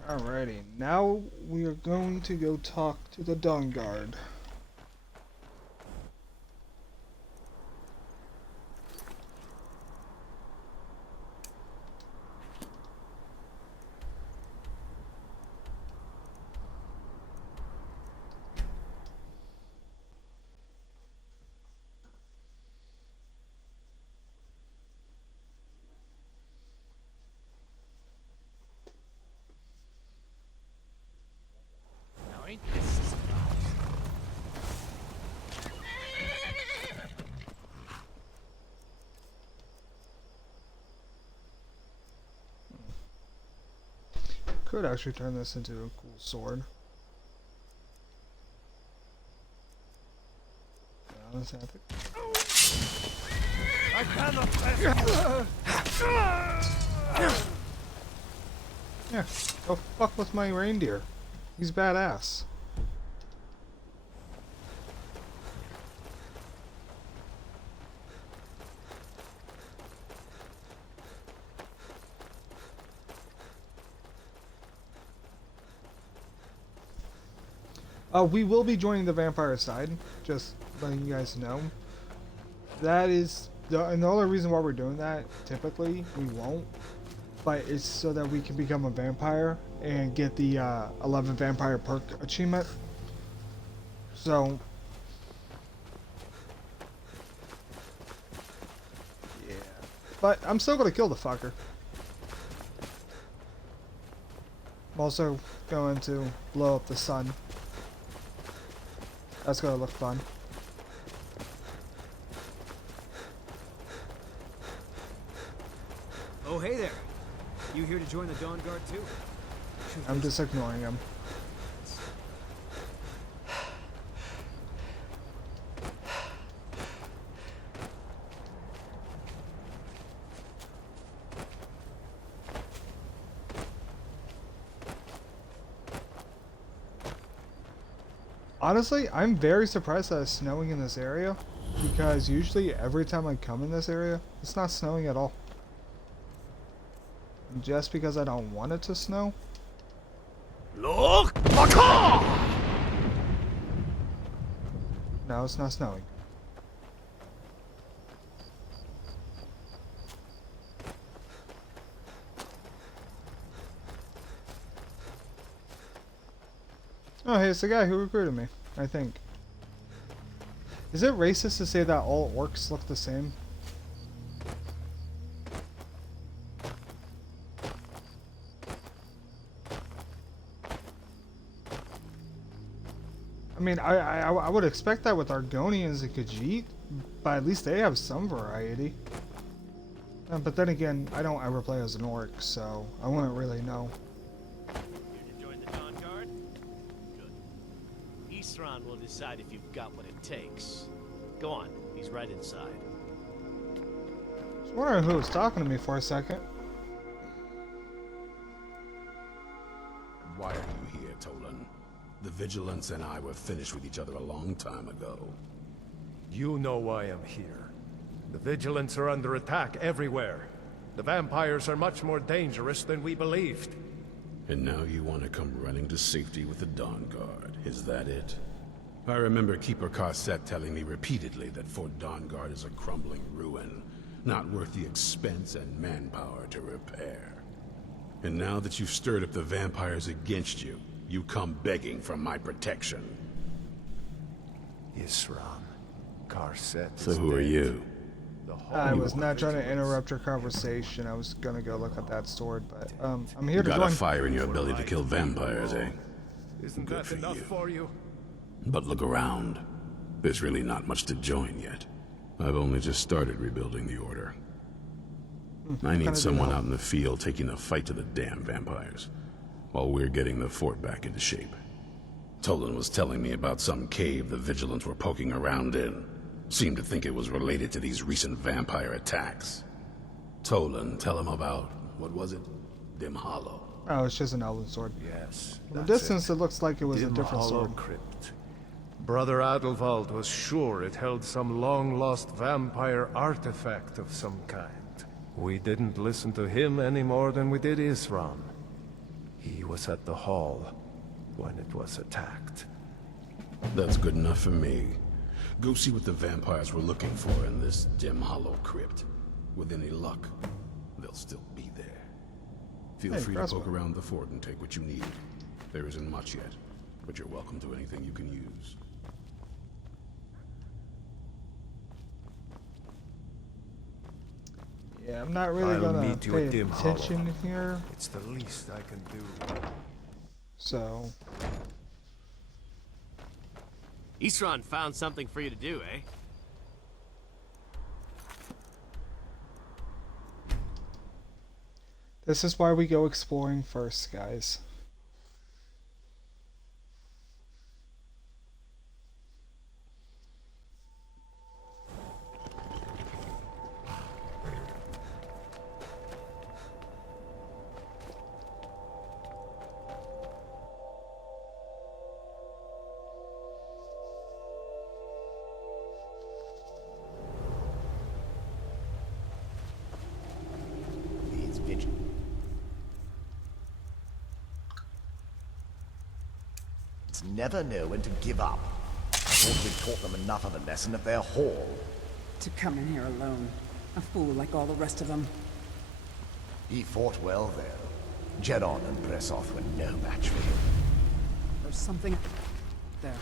Alrighty, now we are going to go talk to the Dawnguard. could actually turn this into a cool sword. I cannot Yeah, go fuck with my reindeer. He's badass. We will be joining the vampire side, just letting you guys know. That is, and the only reason why we're doing that, typically, we won't, but it's so that we can become a vampire and get the 11 vampire perk achievement. So, yeah. But I'm still going to kill the fucker. I'm also going to blow up the sun. That's gonna look fun. Oh, hey there. You here to join the Dawn Guard too? I'm just ignoring him. Honestly, I'm very surprised that it's snowing in this area, because usually every time I come in this area, it's not snowing at all. Just because I don't want it to snow? Look! No, it's not snowing. Oh, hey, it's the guy who recruited me, I think. Is it racist to say that all orcs look the same? I mean, I would expect that with Argonians and Khajiit, but at least they have some variety. But then again, I don't ever play as an orc, so I wouldn't really know. Isran will decide if you've got what it takes. Go on, he's right inside. I was wondering who was talking to me for a second. Why are you here, Tolan? The Vigilance and I were finished with each other a long time ago. You know why I'm here. The Vigilants are under attack everywhere. The vampires are much more dangerous than we believed. And now you want to come running to safety with the Dawn Guard, is that it? I remember Keeper Carset telling me repeatedly that Fort Dawnguard is a crumbling ruin, not worth the expense and manpower to repair. And now that you've stirred up the vampires against you, you come begging for my protection. Isran, Carset. So who are you? I was not trying to interrupt your conversation. I was gonna go look at that sword, but I'm here to You join. got a fire in your belly to kill vampires, eh? Isn't that enough for you? But look around. There's really not much to join yet. I've only just started rebuilding the Order. I need someone out in the field taking the fight to the damn vampires, while we're getting the fort back into shape. Tolan was telling me about some cave the Vigilants were poking around in. Seemed to think it was related to these recent vampire attacks. Tolan, tell him about, what was it? Dim Hollow. Oh, it's just an elven sword. Yes. From a distance, it looks like it was a different sword. Crypt. Brother Adelwald was sure it held some long-lost vampire artifact of some kind. We didn't listen to him any more than we did Isran. He was at the hall when it was attacked. That's good enough for me. Go see what the vampires were looking for in this Dim Hollow crypt. With any luck, they'll still be there. Feel free to poke around the fort and take what you need. There isn't much yet, but you're welcome to anything you can use. Yeah, I'm not really gonna pay attention Hollow. here. It's the least I can do. So. Isran found something for you to do, eh? This is why we go exploring first, guys. Humans never know when to give up. I thought we'd taught them enough of a lesson at their hall. To come in here alone. A fool like all the rest of them. He fought well, though. Jedon and Bressoth were no match for him. There's something... there.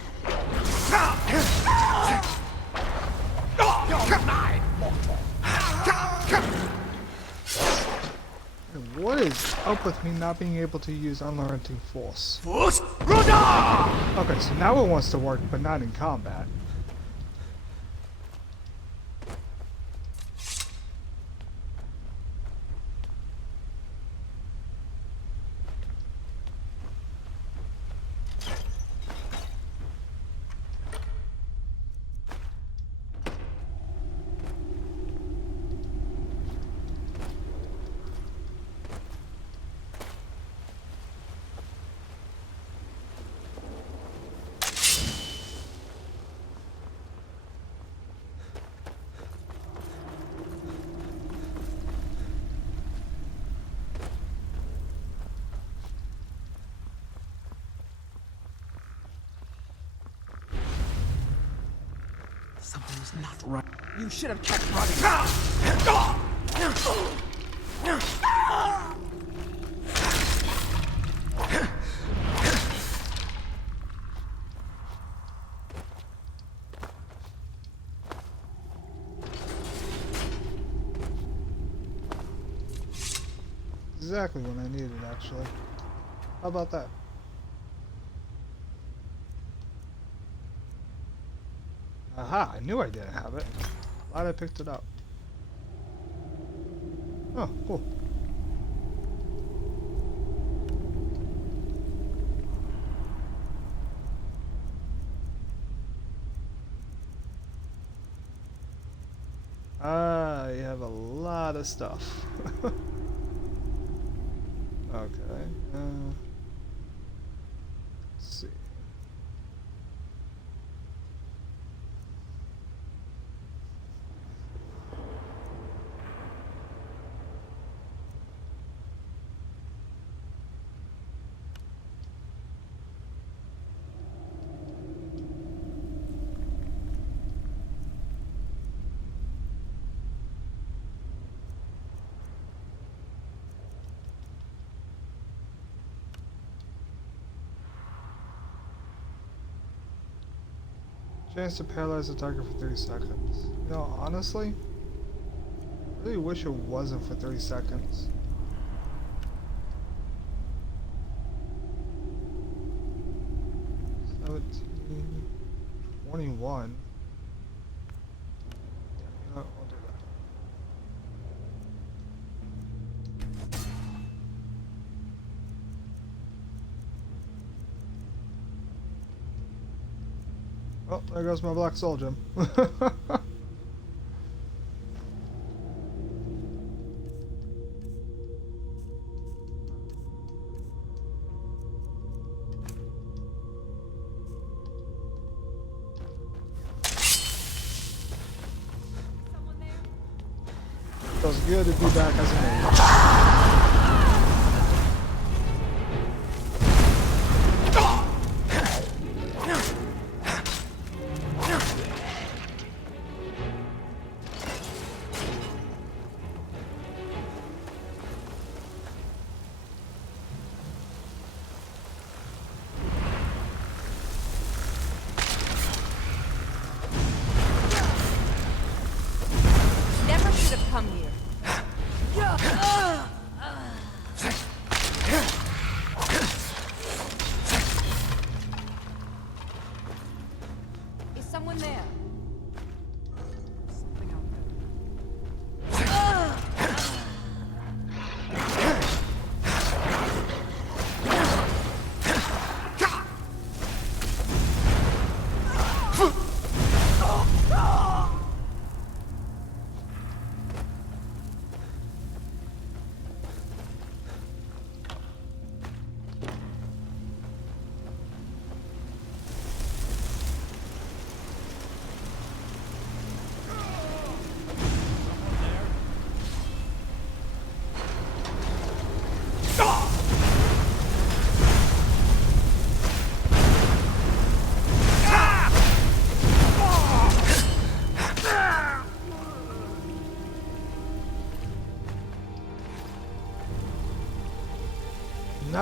You're mine, mortal! What is up with me not being able to use Unrelenting Force? Okay, so now it wants to work, but not in combat. Something's not right. You should have kept running. Exactly when I needed it, actually. How about that? Aha, I knew I didn't have it. Glad I picked it up. Oh, cool. I have a lot of stuff. Okay. Let's see. Chance to paralyze the target for 30 seconds. You know, honestly, I really wish it wasn't for 30 seconds. So 21. Yeah, you know what, we'll do that. Oh, there goes my black soul gem. Feels good to be back as an mage. Never should have come here. Is someone there? Something out there.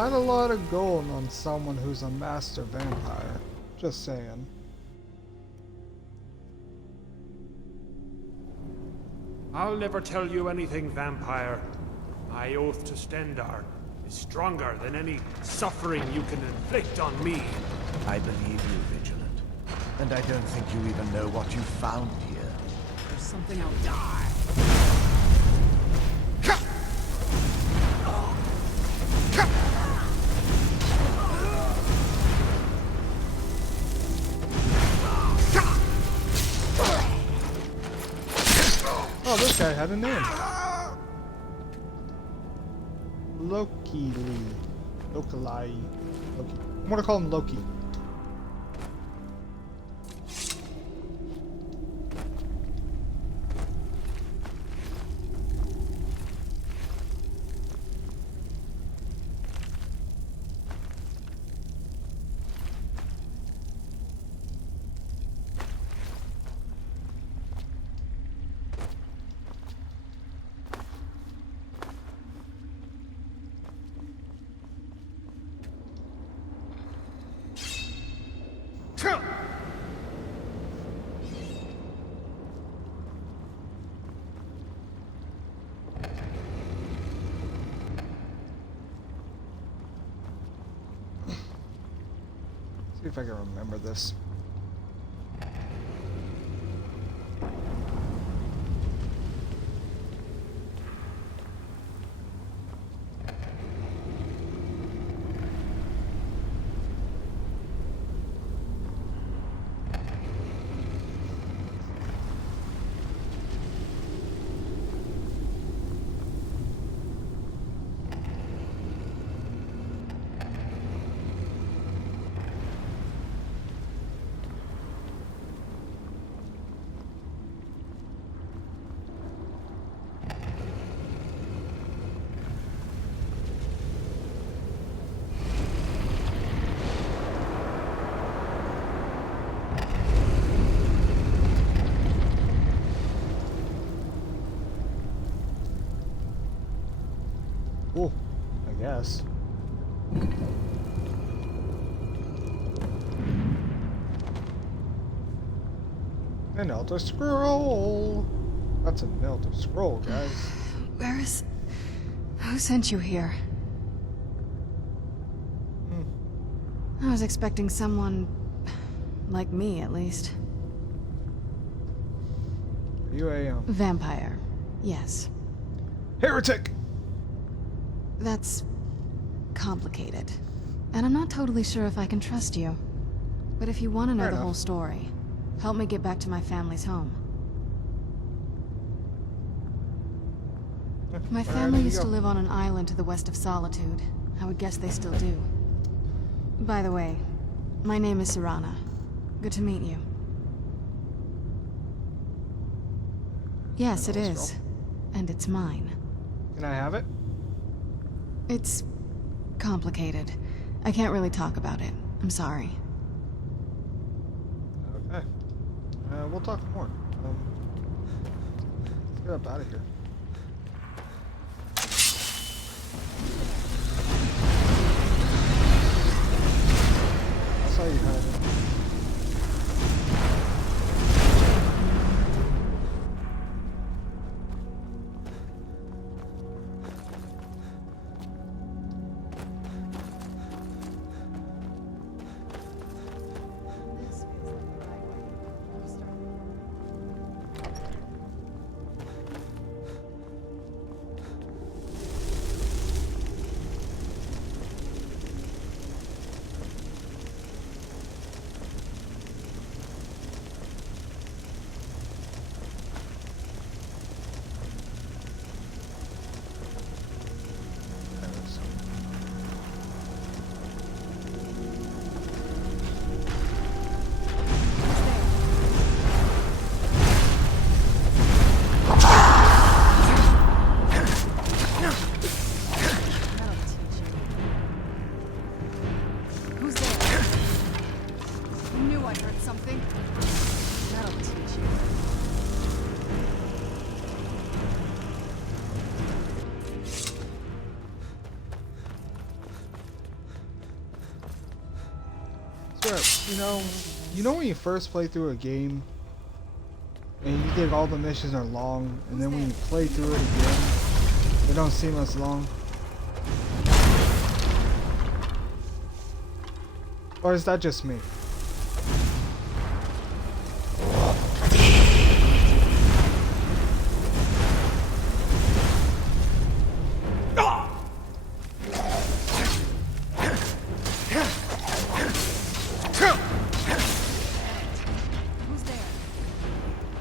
Not a lot of gold on someone who's a master vampire. Just saying. I'll never tell you anything, vampire. My oath to Stendarr is stronger than any suffering you can inflict on me. I believe you, Vigilant. And I don't think you even know what you found here. There's something I'll die. Oh, this guy had a name. Loki. Loki. I'm gonna call him Loki. See if I can remember this. Oh, I guess. An Elder Scroll. That's an Elder Scroll, guys. Where is... Who sent you here? I was expecting someone... like me, at least. Are you a, Vampire. Yes. Heretic! That's... complicated. And I'm not totally sure if I can trust you. But if you want to know the whole story, help me get back to my family's home. My family used to live on an island to the west of Solitude. I would guess they still do. By the way, my name is Serana. Good to meet you. Yes, it is. And it's mine. Can I have it? It's complicated. I can't really talk about it. I'm sorry. Okay. We'll talk more. Let's get up out of here. I saw you hiding. You know when you first play through a game and you think all the missions are long, and then when you play through it again, they don't seem as long? Or is that just me?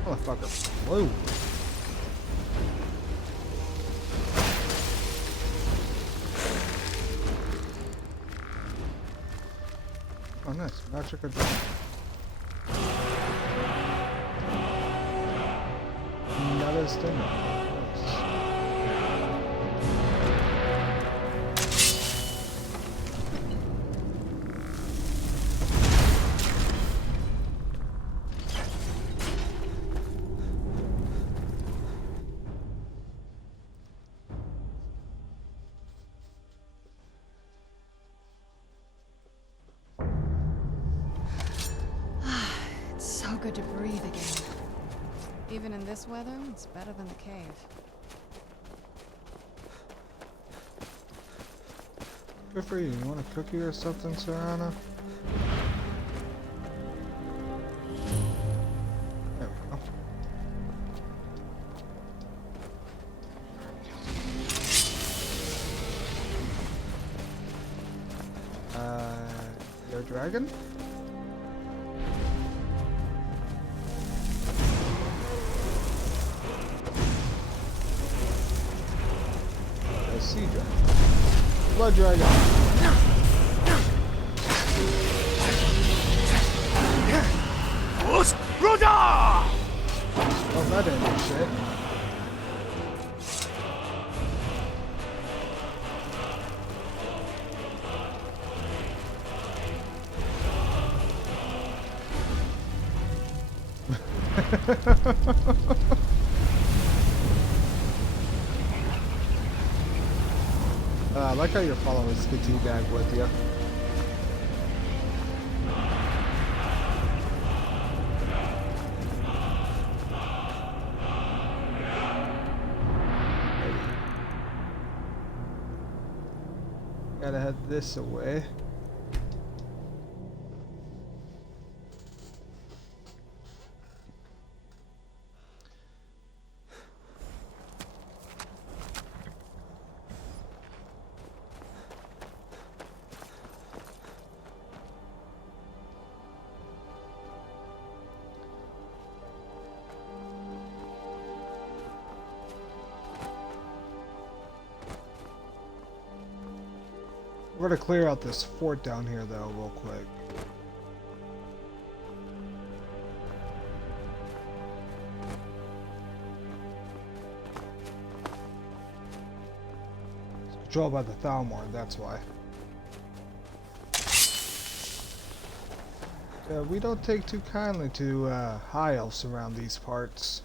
Motherfucker. Whoa. Oh, nice. Magic or another stinger. Nice. So good to breathe again. Even in this weather, it's better than the cave. Good for you. You want a cookie or something, Serana? There we go. Your dragon? Sea dragon. Blood dragon. Oh, that ain't shit. I like how your followers get teabag with you. Gotta head this away. We're gonna clear out this fort down here though real quick. It's controlled by the Thalmor, that's why. We don't take too kindly to high elves around these parts.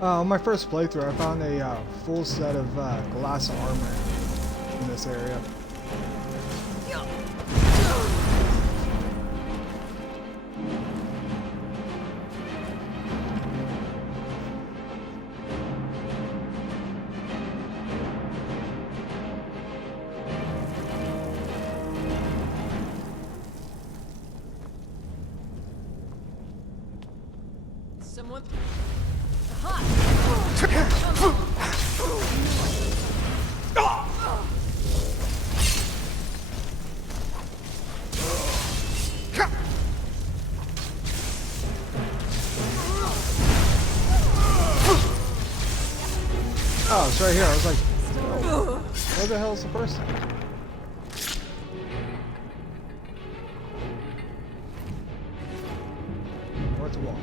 On my first playthrough, I found a full set of glass armor in this area. Someone... Oh, it's right here. I was like, oh, where the hell is the person? Worth a watch.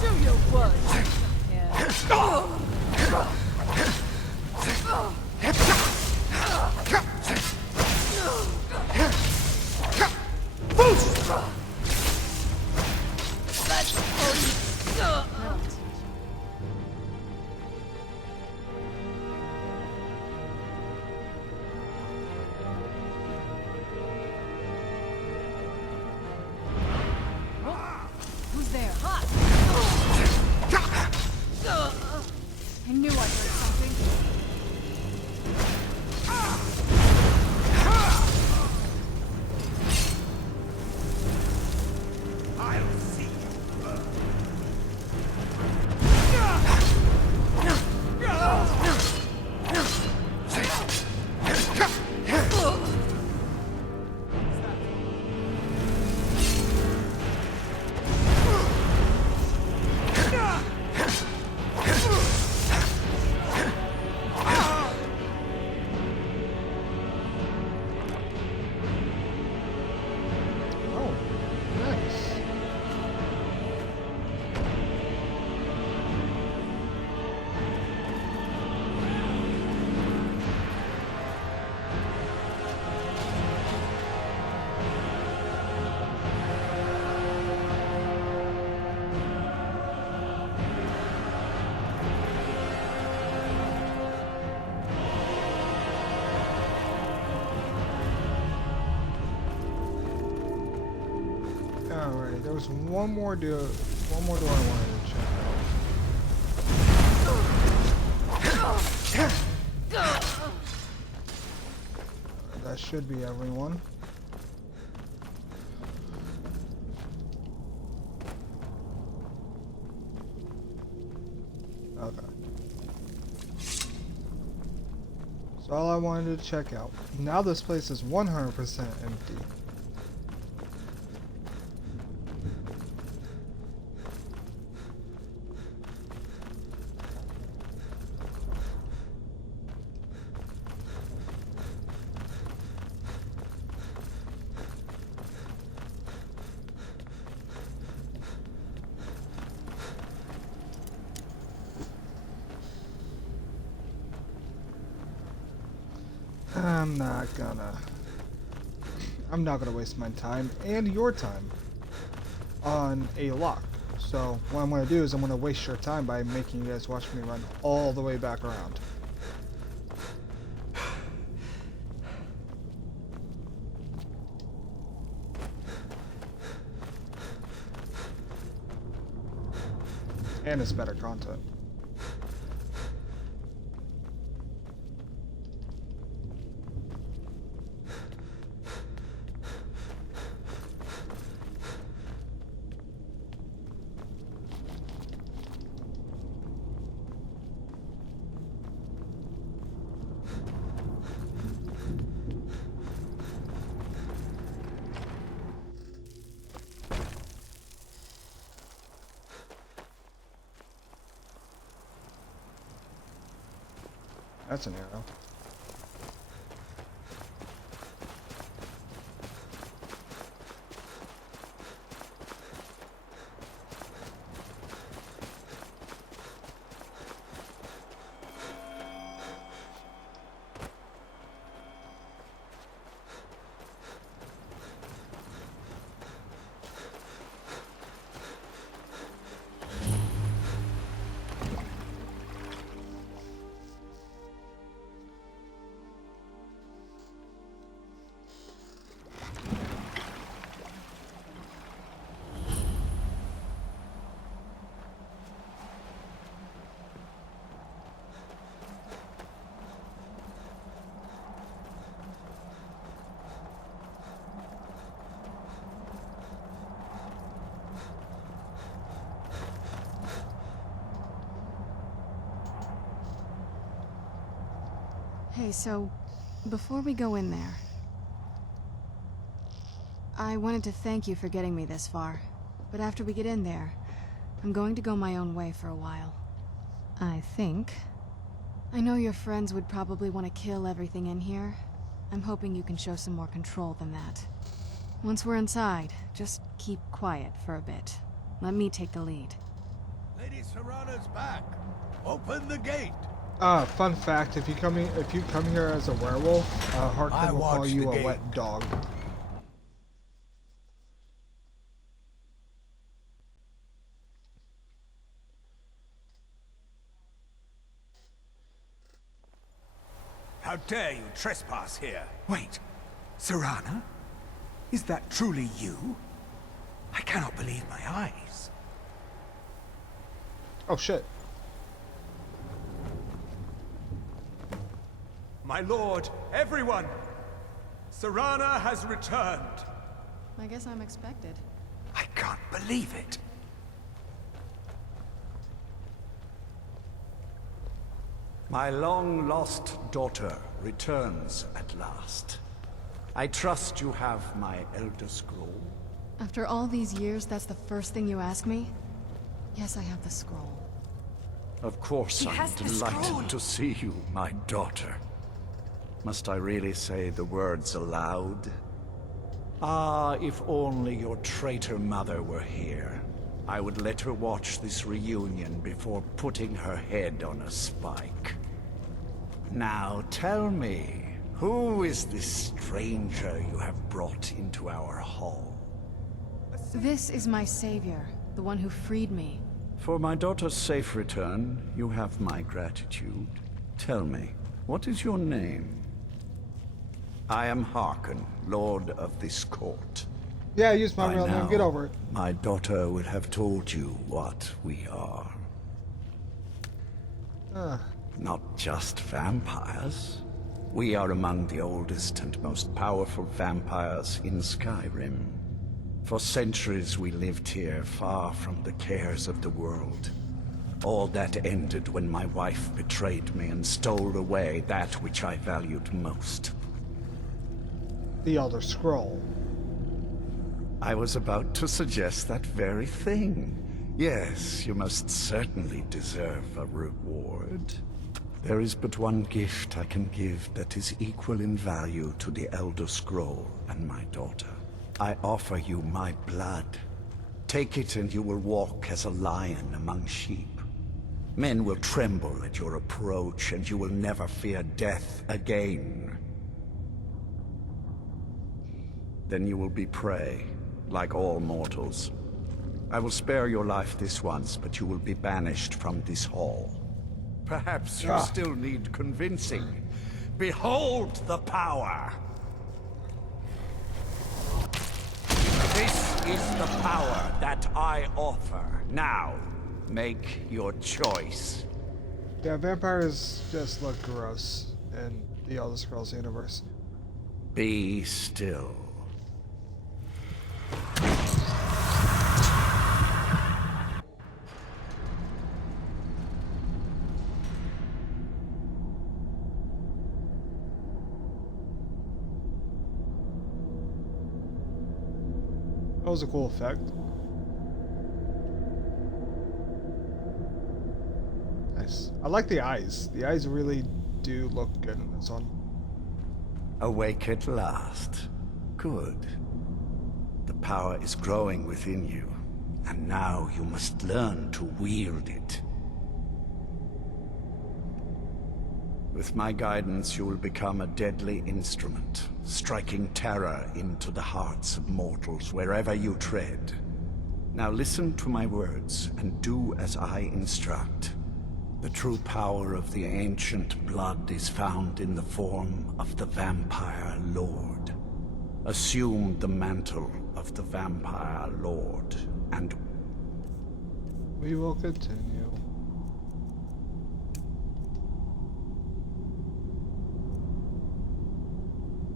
Do your work. Who's there? I knew I heard something. I'll see Oh, nice. Alright, there was one more door I wanted to check out. That should be everyone. Okay. So all I wanted to check out. Now this place is 100% empty. I'm not gonna waste my time and your time on a lock. So what I'm gonna do is I'm gonna waste your time by making you guys watch me run all the way back around. And it's better content. That's an arrow. Okay, so before we go in there, I wanted to thank you for getting me this far. But after we get in there, I'm going to go my own way for a while. I think. I know your friends would probably want to kill everything in here. I'm hoping you can show some more control than that. Once we're inside, just keep quiet for a bit. Let me take the lead. Lady Serana's back. Open the gate. Fun fact, if you come here as a werewolf, Harkin will call you a wet dog. How dare you trespass here? Wait, Serana? Is that truly you? I cannot believe my eyes. Oh shit. My lord, everyone! Serana has returned. I guess I'm expected. I can't believe it. My long-lost daughter returns at last. I trust you have my Elder Scroll. After all these years, that's the first thing you ask me? Yes, I have the scroll. Of course, I'm delighted to see you, my daughter. Must I really say the words aloud? Ah, if only your traitor mother were here. I would let her watch this reunion before putting her head on a spike. Now tell me, who is this stranger you have brought into our hall? This is my savior, the one who freed me. For my daughter's safe return, you have my gratitude. Tell me, what is your name? I am Harkin, Lord of this court. Yeah, I used my By real name. now, Get over it. My daughter would have told you what we are. Not just vampires. We are among the oldest and most powerful vampires in Skyrim. For centuries we lived here, far from the cares of the world. All that ended when my wife betrayed me and stole away that which I valued most. The Elder Scroll. I was about to suggest that very thing. Yes, you must certainly deserve a reward. There is but one gift I can give that is equal in value to the Elder Scroll and my daughter. I offer you my blood. Take it and you will walk as a lion among sheep. Men will tremble at your approach and you will never fear death again. Then you will be prey, like all mortals. I will spare your life this once, but you will be banished from this hall. Perhaps you still need convincing. Behold the power! This is the power that I offer. Now, make your choice. Yeah, vampires just look gross in the Elder Scrolls universe. Be still. That was a cool effect. Nice. I like the eyes. The eyes really do look good in this one. Awake at last. Good. The power is growing within you, and now you must learn to wield it. With my guidance, you will become a deadly instrument, striking terror into the hearts of mortals wherever you tread. Now listen to my words, and do as I instruct. The true power of the ancient blood is found in the form of the Vampire Lord. Assume the mantle of the Vampire Lord, and we will continue.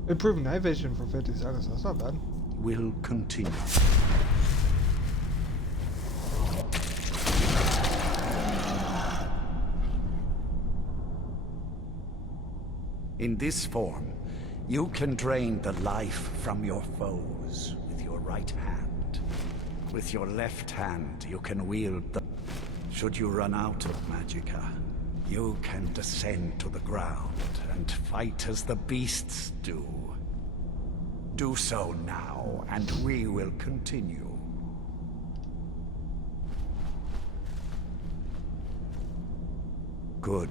Improving night vision for 50 seconds, that's not bad. Will continue. In this form, you can drain the life from your foes with your right hand. With your left hand, you can wield the... Should you run out of magicka, you can descend to the ground and fight as the beasts do. Do so now, and we will continue. Good.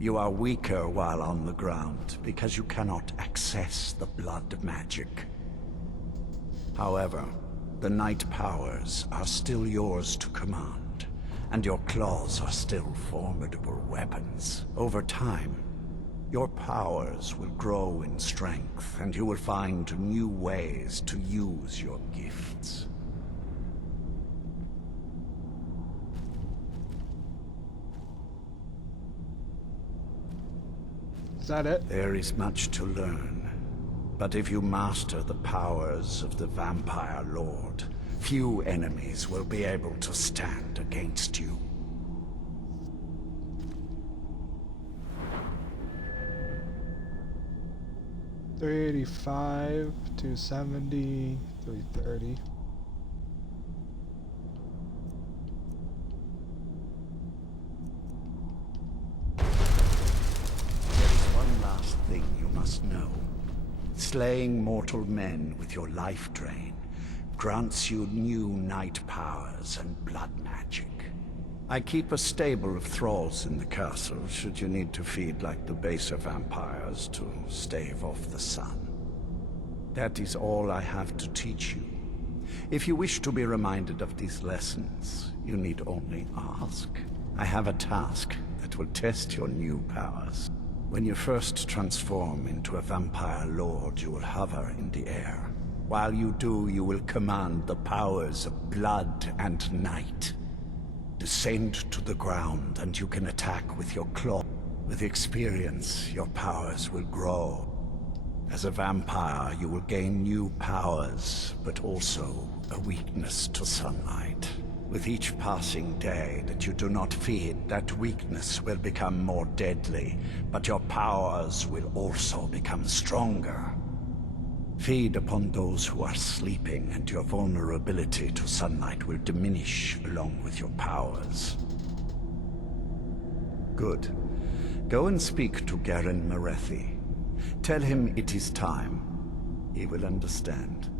You are weaker while on the ground, because you cannot access the blood magic. However, the night powers are still yours to command, and your claws are still formidable weapons. Over time, your powers will grow in strength, and you will find new ways to use your gifts. Is that it? There is much to learn, but if you master the powers of the Vampire Lord, few enemies will be able to stand against you. $385, $270, $330. Thing you must know. Slaying mortal men with your life drain grants you new night powers and blood magic. I keep a stable of thralls in the castle should you need to feed like the baser vampires to stave off the sun. That is all I have to teach you. If you wish to be reminded of these lessons, you need only ask. I have a task that will test your new powers. When you first transform into a vampire lord, you will hover in the air. While you do, you will command the powers of blood and night. Descend to the ground, and you can attack with your claw. With experience, your powers will grow. As a vampire, you will gain new powers, but also a weakness to sunlight. With each passing day that you do not feed, that weakness will become more deadly, but your powers will also become stronger. Feed upon those who are sleeping, and your vulnerability to sunlight will diminish along with your powers. Good. Go and speak to Garen Marethi. Tell him it is time. He will understand.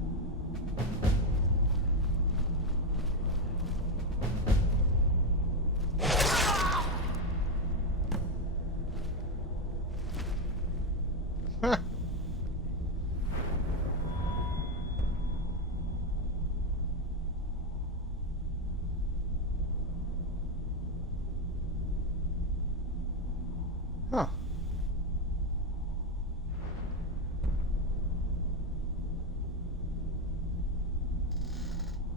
Huh.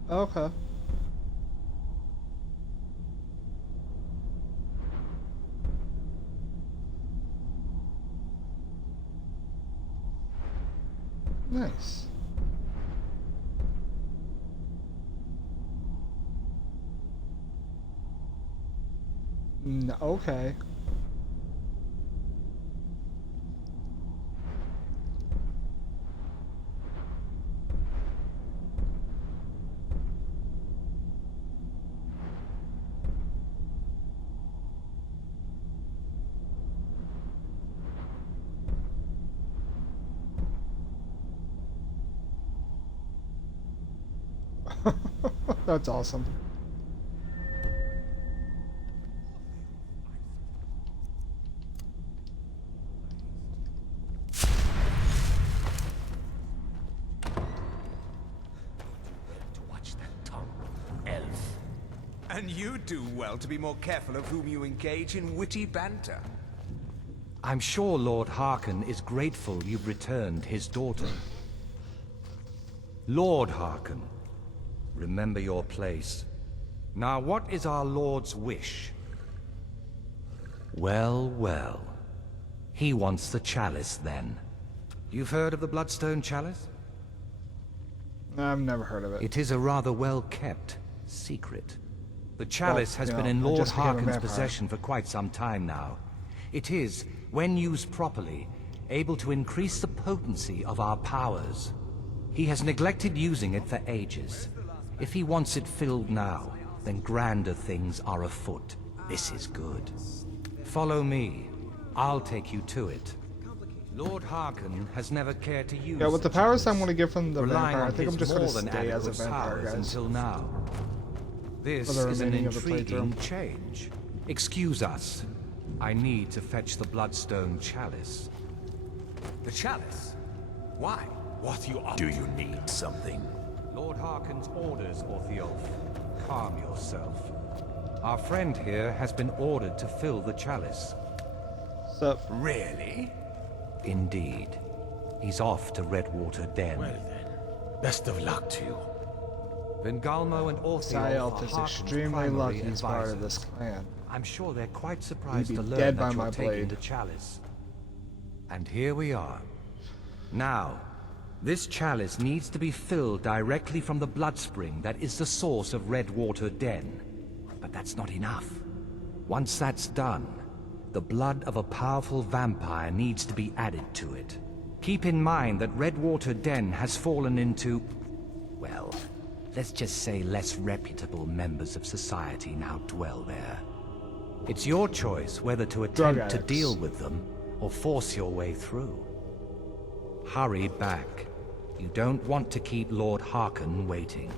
Okay. Nice. Okay. That's awesome. Watch that tongue, elf. And you do well to be more careful of whom you engage in witty banter. I'm sure Lord Harkon is grateful you've returned his daughter. Lord Harkon, remember your place. Now, what is our Lord's wish? Well, well. He wants the chalice, then. You've heard of the Bloodstone Chalice? I've never heard of it. It is a rather well-kept secret. The chalice has been in I Lord just became a Harkon's vampire. possession for quite some time now. It is, when used properly, able to increase the potency of our powers. He has neglected using it for ages. If he wants it filled now, then grander things are afoot. This is good. Follow me. I'll take you to it. Lord Harkon has never cared to use. Yeah, with the powers I'm going to get from the relying vampire, I on think I'm his just going more to than stay as a adequate vampire, powers guys. until now. This For the is an remaining of the intriguing playthrough. change. Excuse us. I need to fetch the Bloodstone Chalice. The chalice? Why? What are you up Do you need something? Lord Harkon's orders, Orthiolf. Calm yourself. Our friend here has been ordered to fill the chalice. So, really? Indeed. He's off to Redwater Den. Well then, best of luck to you. Vengalmo and Orthiolf Sayelt are is Harkon's extremely primary lucky he's part of advisors. this clan. I'm sure they're quite surprised He'd to be learn dead that by you're my taking blade. the chalice. And here we are. Now, this chalice needs to be filled directly from the bloodspring that is the source of Redwater Den. But that's not enough. Once that's done, the blood of a powerful vampire needs to be added to it. Keep in mind that Redwater Den has fallen into, well, let's just say less reputable members of society now dwell there. It's your choice whether to attempt to deal with them or force your way through. Hurry back. You don't want to keep Lord Harkon waiting.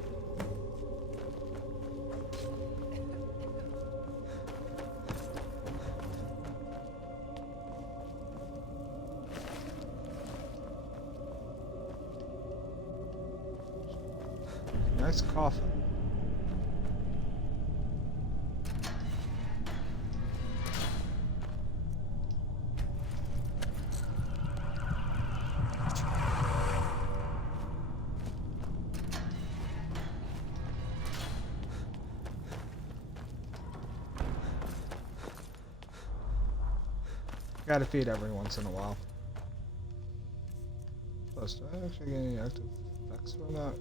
Nice coffin. Gotta feed every once in a while. Plus, do I actually get any active effects from that?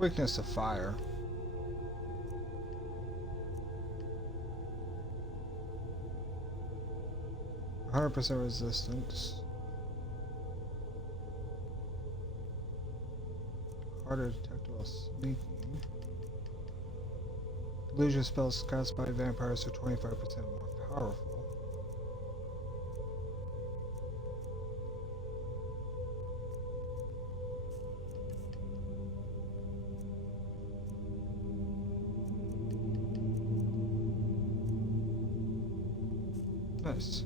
Weakness to fire. %, resistance. Harder to detect while sneaking. Illusion spells cast by vampires are 25% more powerful. Nice.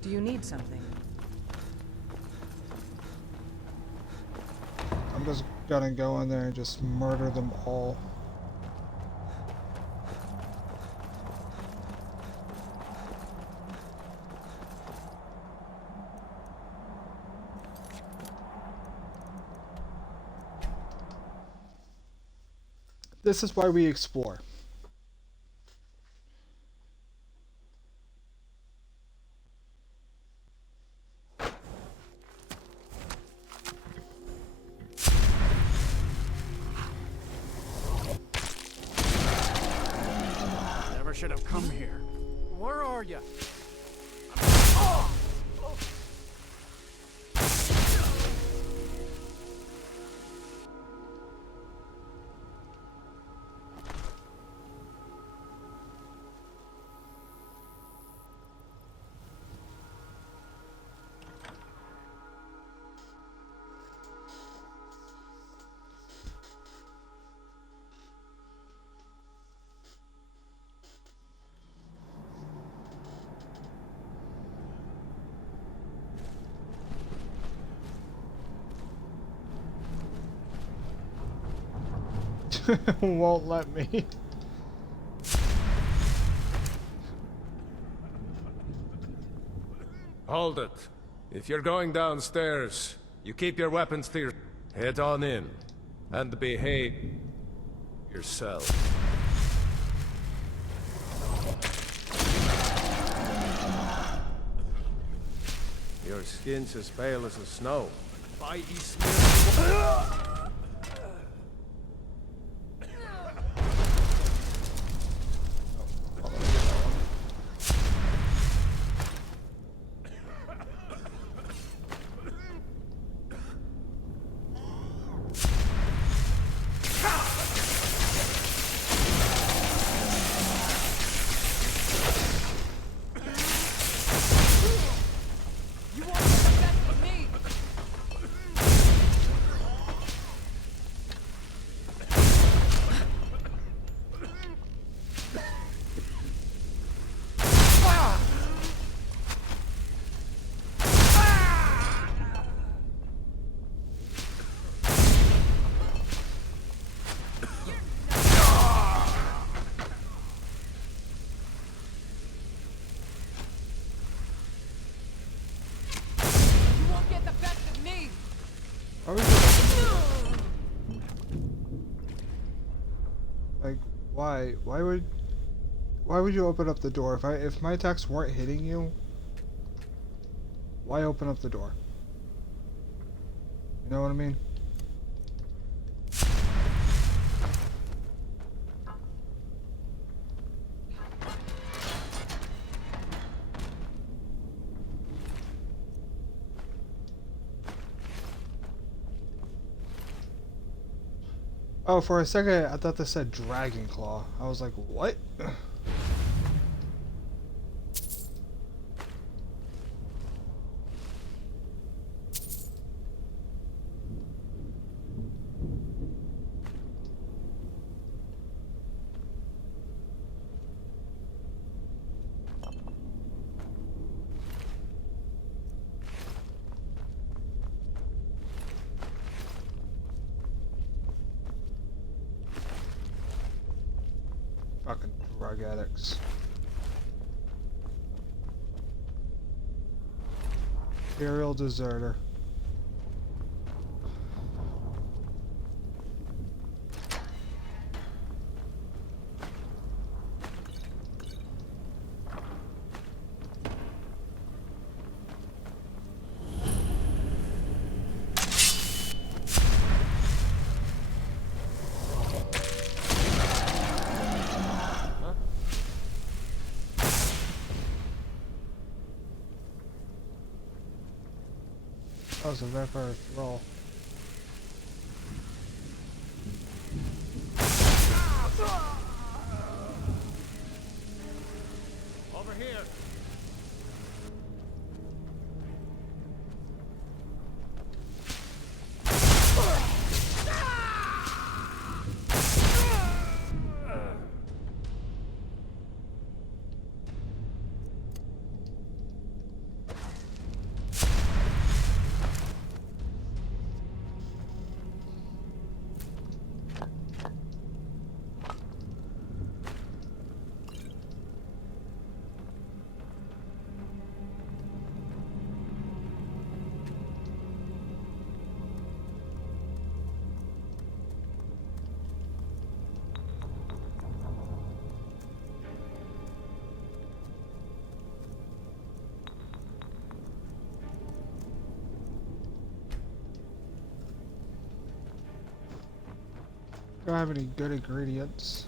Do you need something? I'm just gonna go in there and just murder them all. This is why we explore. Never should have come here. Where are you? Won't let me. Hold it. If you're going downstairs, you keep your weapons to your... Head on in. And behave... yourself. Your skin's as pale as the snow. Spidey smear... Why? Why would you open up the door? If my attacks weren't hitting you, why open up the door? You know what I mean? Oh, for a second, I thought this said Dragon Claw. I was like, what? Fucking drug addicts. Imperial deserter. That was a vampire thrall. Over here. Don't have any good ingredients.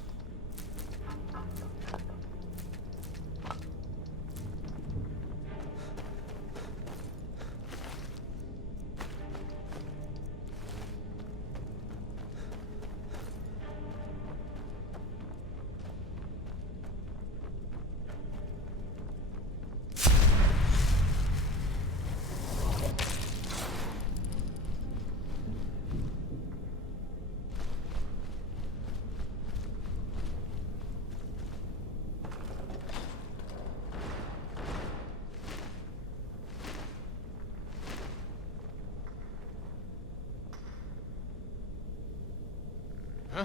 Huh?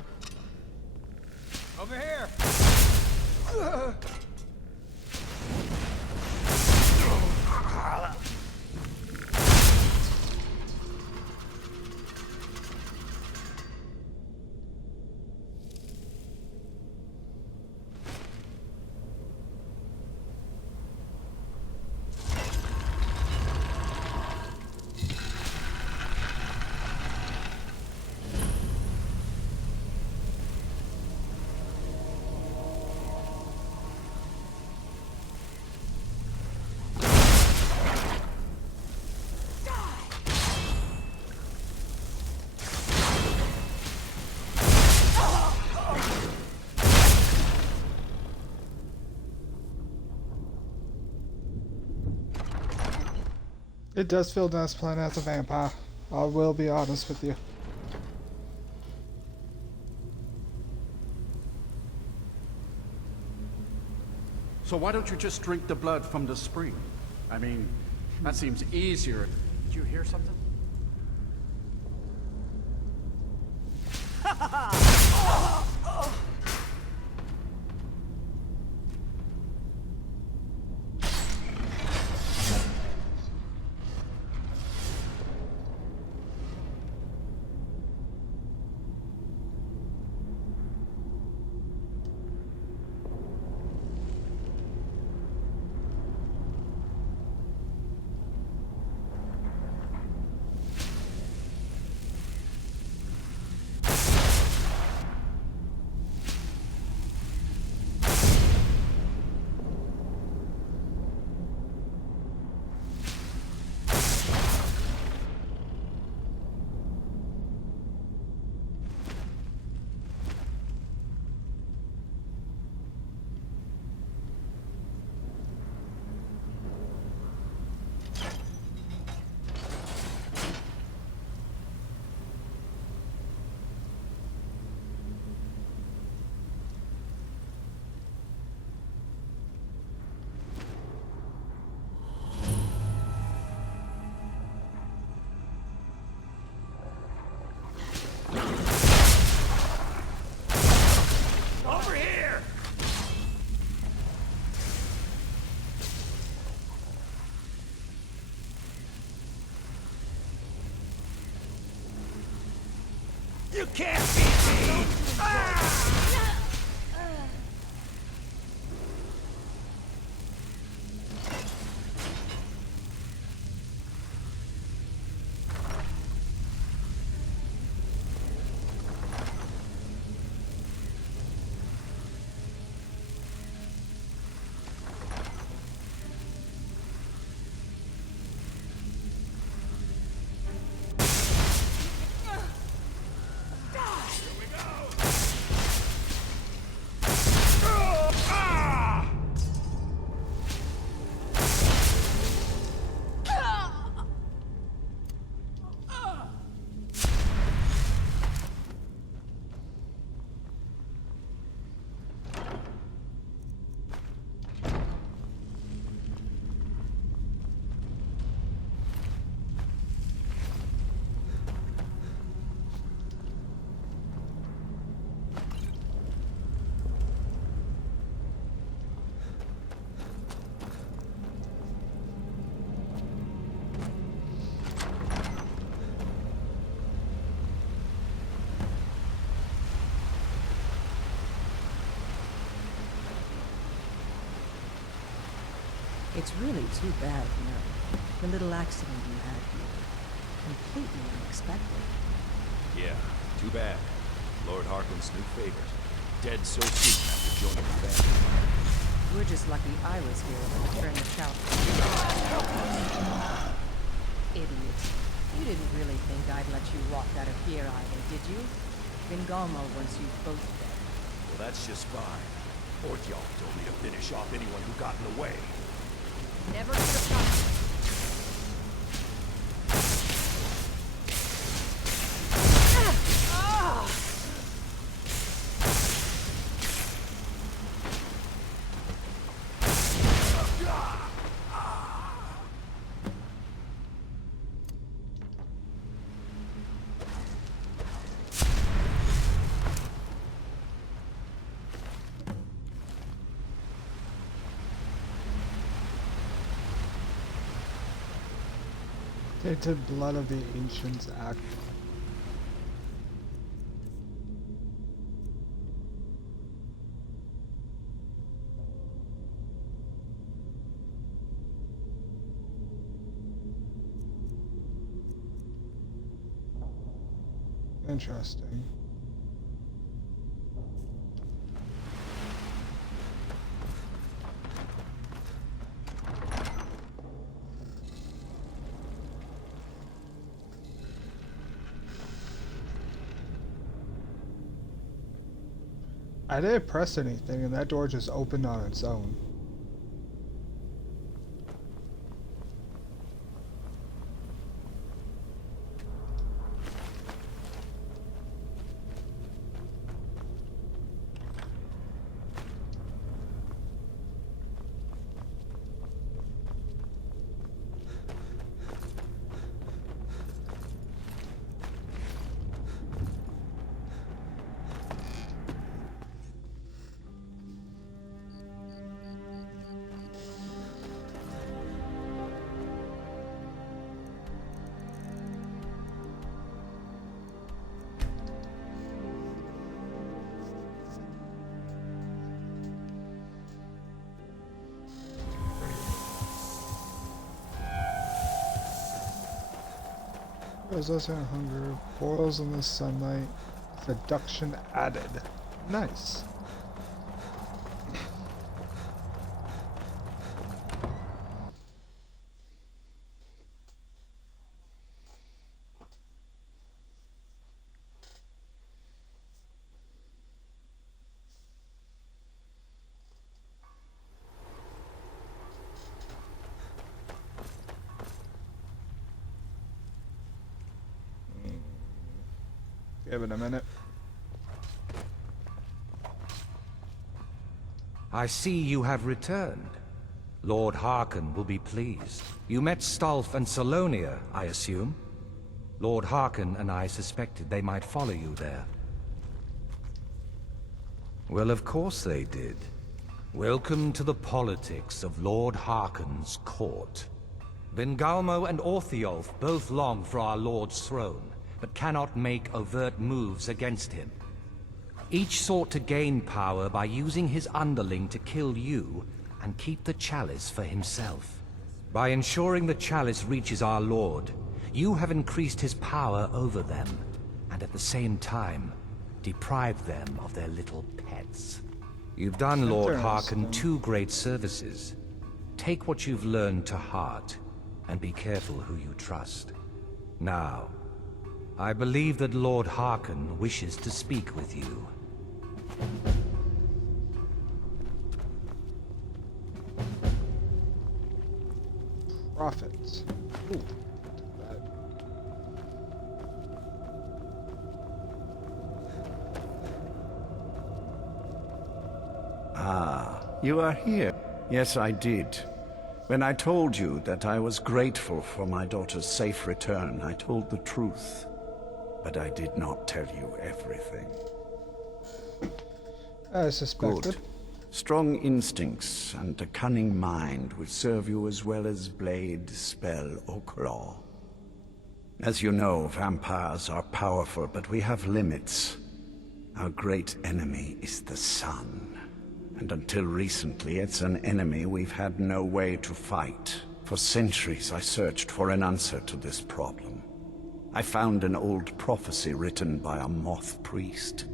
Over here! It does feel nice playing as a vampire. I will be honest with you. So why don't you just drink the blood from the spring? I mean, that seems easier. Did you hear something? You can't beat me! It's really too bad, you know. The little accident you had here. Completely unexpected. Yeah, too bad. Lord Harkon's new favorite. Dead so soon after joining the family. We're just lucky I was here when you turned the shout. Idiot. You didn't really think I'd let you rot out of here either, did you? Vingamo wants you both dead. Well, that's just fine. Orthyal told me to finish off anyone who got in the way. Never could have done it. Tainted Blood of the Ancients Act. Interesting. I didn't press anything and that door just opened on its own. Resistant hunger, boils in the sunlight, seduction added. Nice. Give it a minute. I see you have returned. Lord Harkon will be pleased. You met Stolf and Salonia, I assume? Lord Harkon and I suspected they might follow you there. Well, of course they did. Welcome to the politics of Lord Harkon's court. Vingamo and Orthiolf both long for our Lord's throne, but cannot make overt moves against him. Each sought to gain power by using his underling to kill you and keep the chalice for himself. By ensuring the chalice reaches our Lord, you have increased his power over them, and at the same time, deprived them of their little pets. You've done Lord Harkon 2 great services. Take what you've learned to heart, and be careful who you trust. Now, I believe that Lord Harkon wishes to speak with you. Profits. Ooh. Ah, you are here. Yes, I did. When I told you that I was grateful for my daughter's safe return, I told the truth. But I did not tell you everything. As suspected. Good. Strong instincts and a cunning mind would serve you as well as blade, spell, or claw. As you know, vampires are powerful, but we have limits. Our great enemy is the sun. And until recently, it's an enemy we've had no way to fight. For centuries, I searched for an answer to this problem. I found an old prophecy written by a moth priest.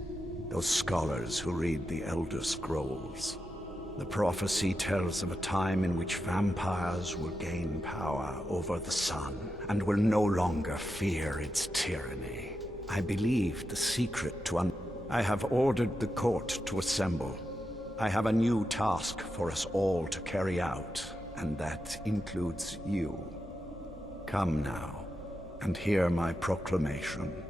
Those scholars who read the Elder Scrolls. The prophecy tells of a time in which vampires will gain power over the sun and will no longer fear its tyranny. I believe the secret to I have ordered the court to assemble. I have a new task for us all to carry out, and that includes you. Come now, and hear my proclamation.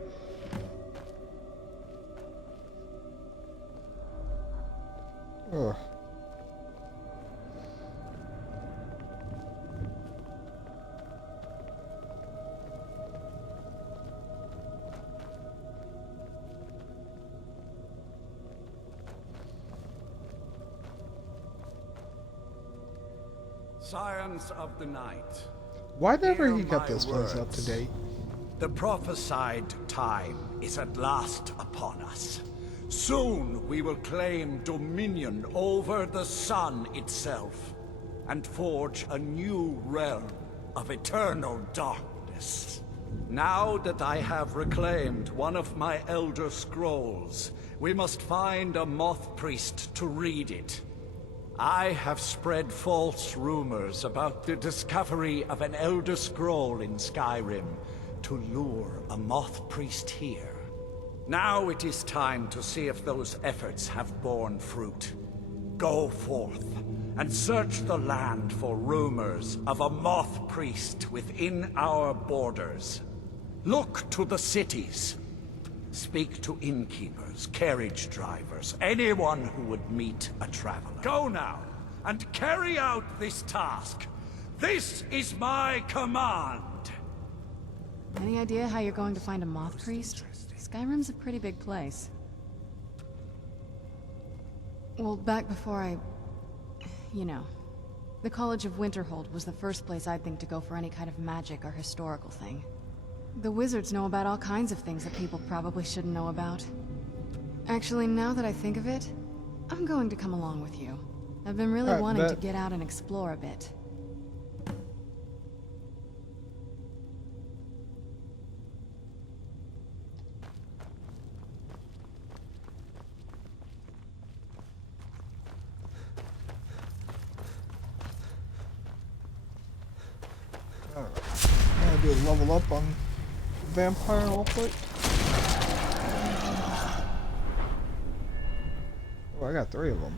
Ugh. Scions of the night. Why never hear he got my this place up to words. date? The prophesied time is at last upon us. Soon we will claim dominion over the sun itself, and forge a new realm of eternal darkness. Now that I have reclaimed one of my Elder Scrolls, we must find a moth priest to read it. I have spread false rumors about the discovery of an Elder Scroll in Skyrim to lure a moth priest here. Now it is time to see if those efforts have borne fruit. Go forth and search the land for rumors of a moth priest within our borders. Look to the cities. Speak to innkeepers, carriage drivers, anyone who would meet a traveler. Go now, and carry out this task. This is my command. Any idea how you're going to find a moth priest? Skyrim's a pretty big place. Well, back before you know. The College of Winterhold was the first place I'd think to go for any kind of magic or historical thing. The wizards know about all kinds of things that people probably shouldn't know about. Actually, now that I think of it, I'm going to come along with you. I've been really wanting to get out and explore a bit. Alright. I'm gonna do a level up on vampire real quick. Oh, I got 3 of them.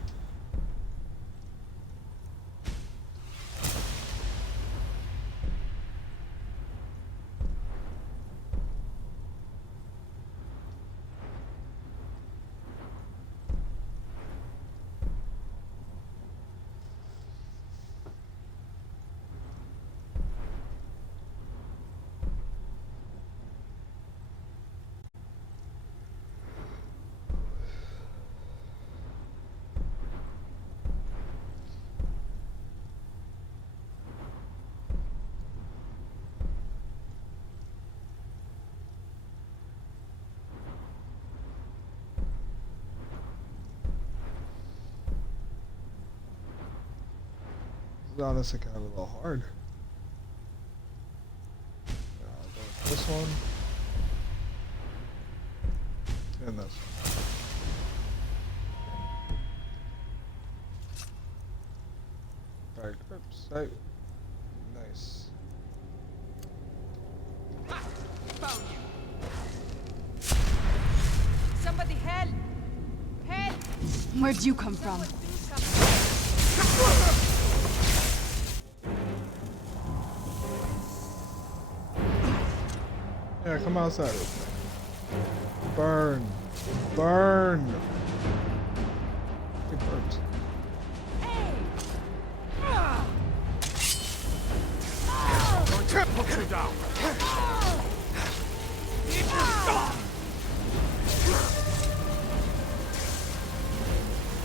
be honest, it kind of a little hard. I'll go with this one. And this one. Alright, oops, nice. Found you. Somebody help! Help! Where'd you come from? Yeah, come outside. Burn. Burn! It burns. Put you down.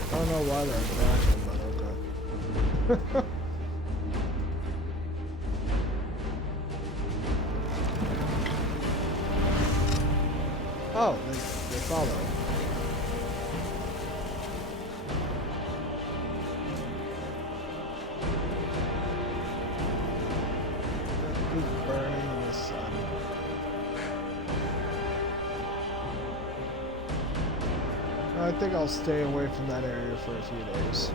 I don't know why they're crashing, but okay. Oh, they follow. Who's burning in the sun? I think I'll stay away from that area for a few days.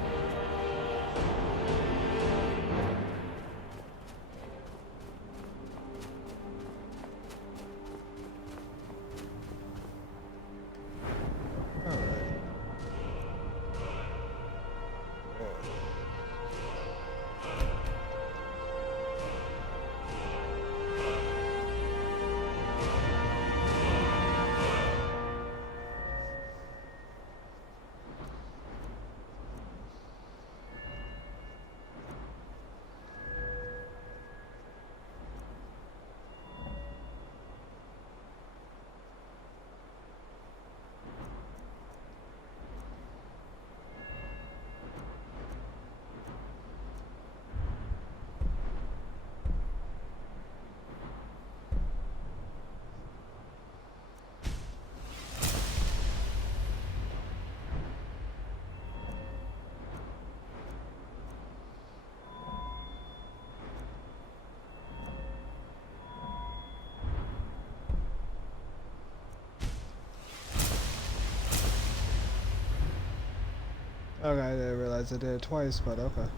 Okay, I didn't realize I did it twice, but okay.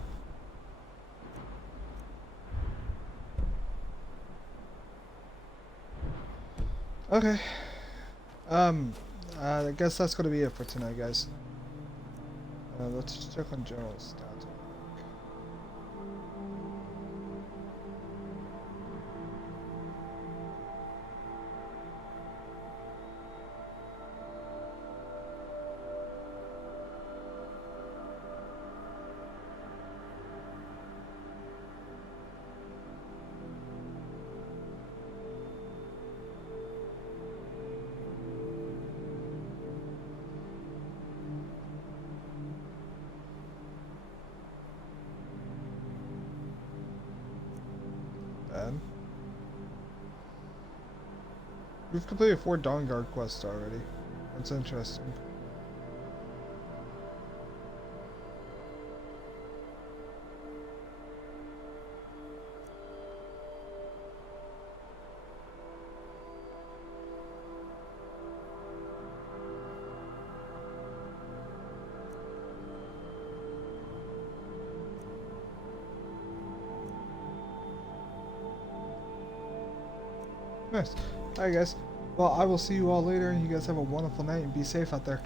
Okay. I guess that's gonna be it for tonight, guys. Let's check on general stats. We've completed 4 Dawnguard quests already. That's interesting. Nice. Alright guys, well I will see you all later. You guys have a wonderful night and be safe out there.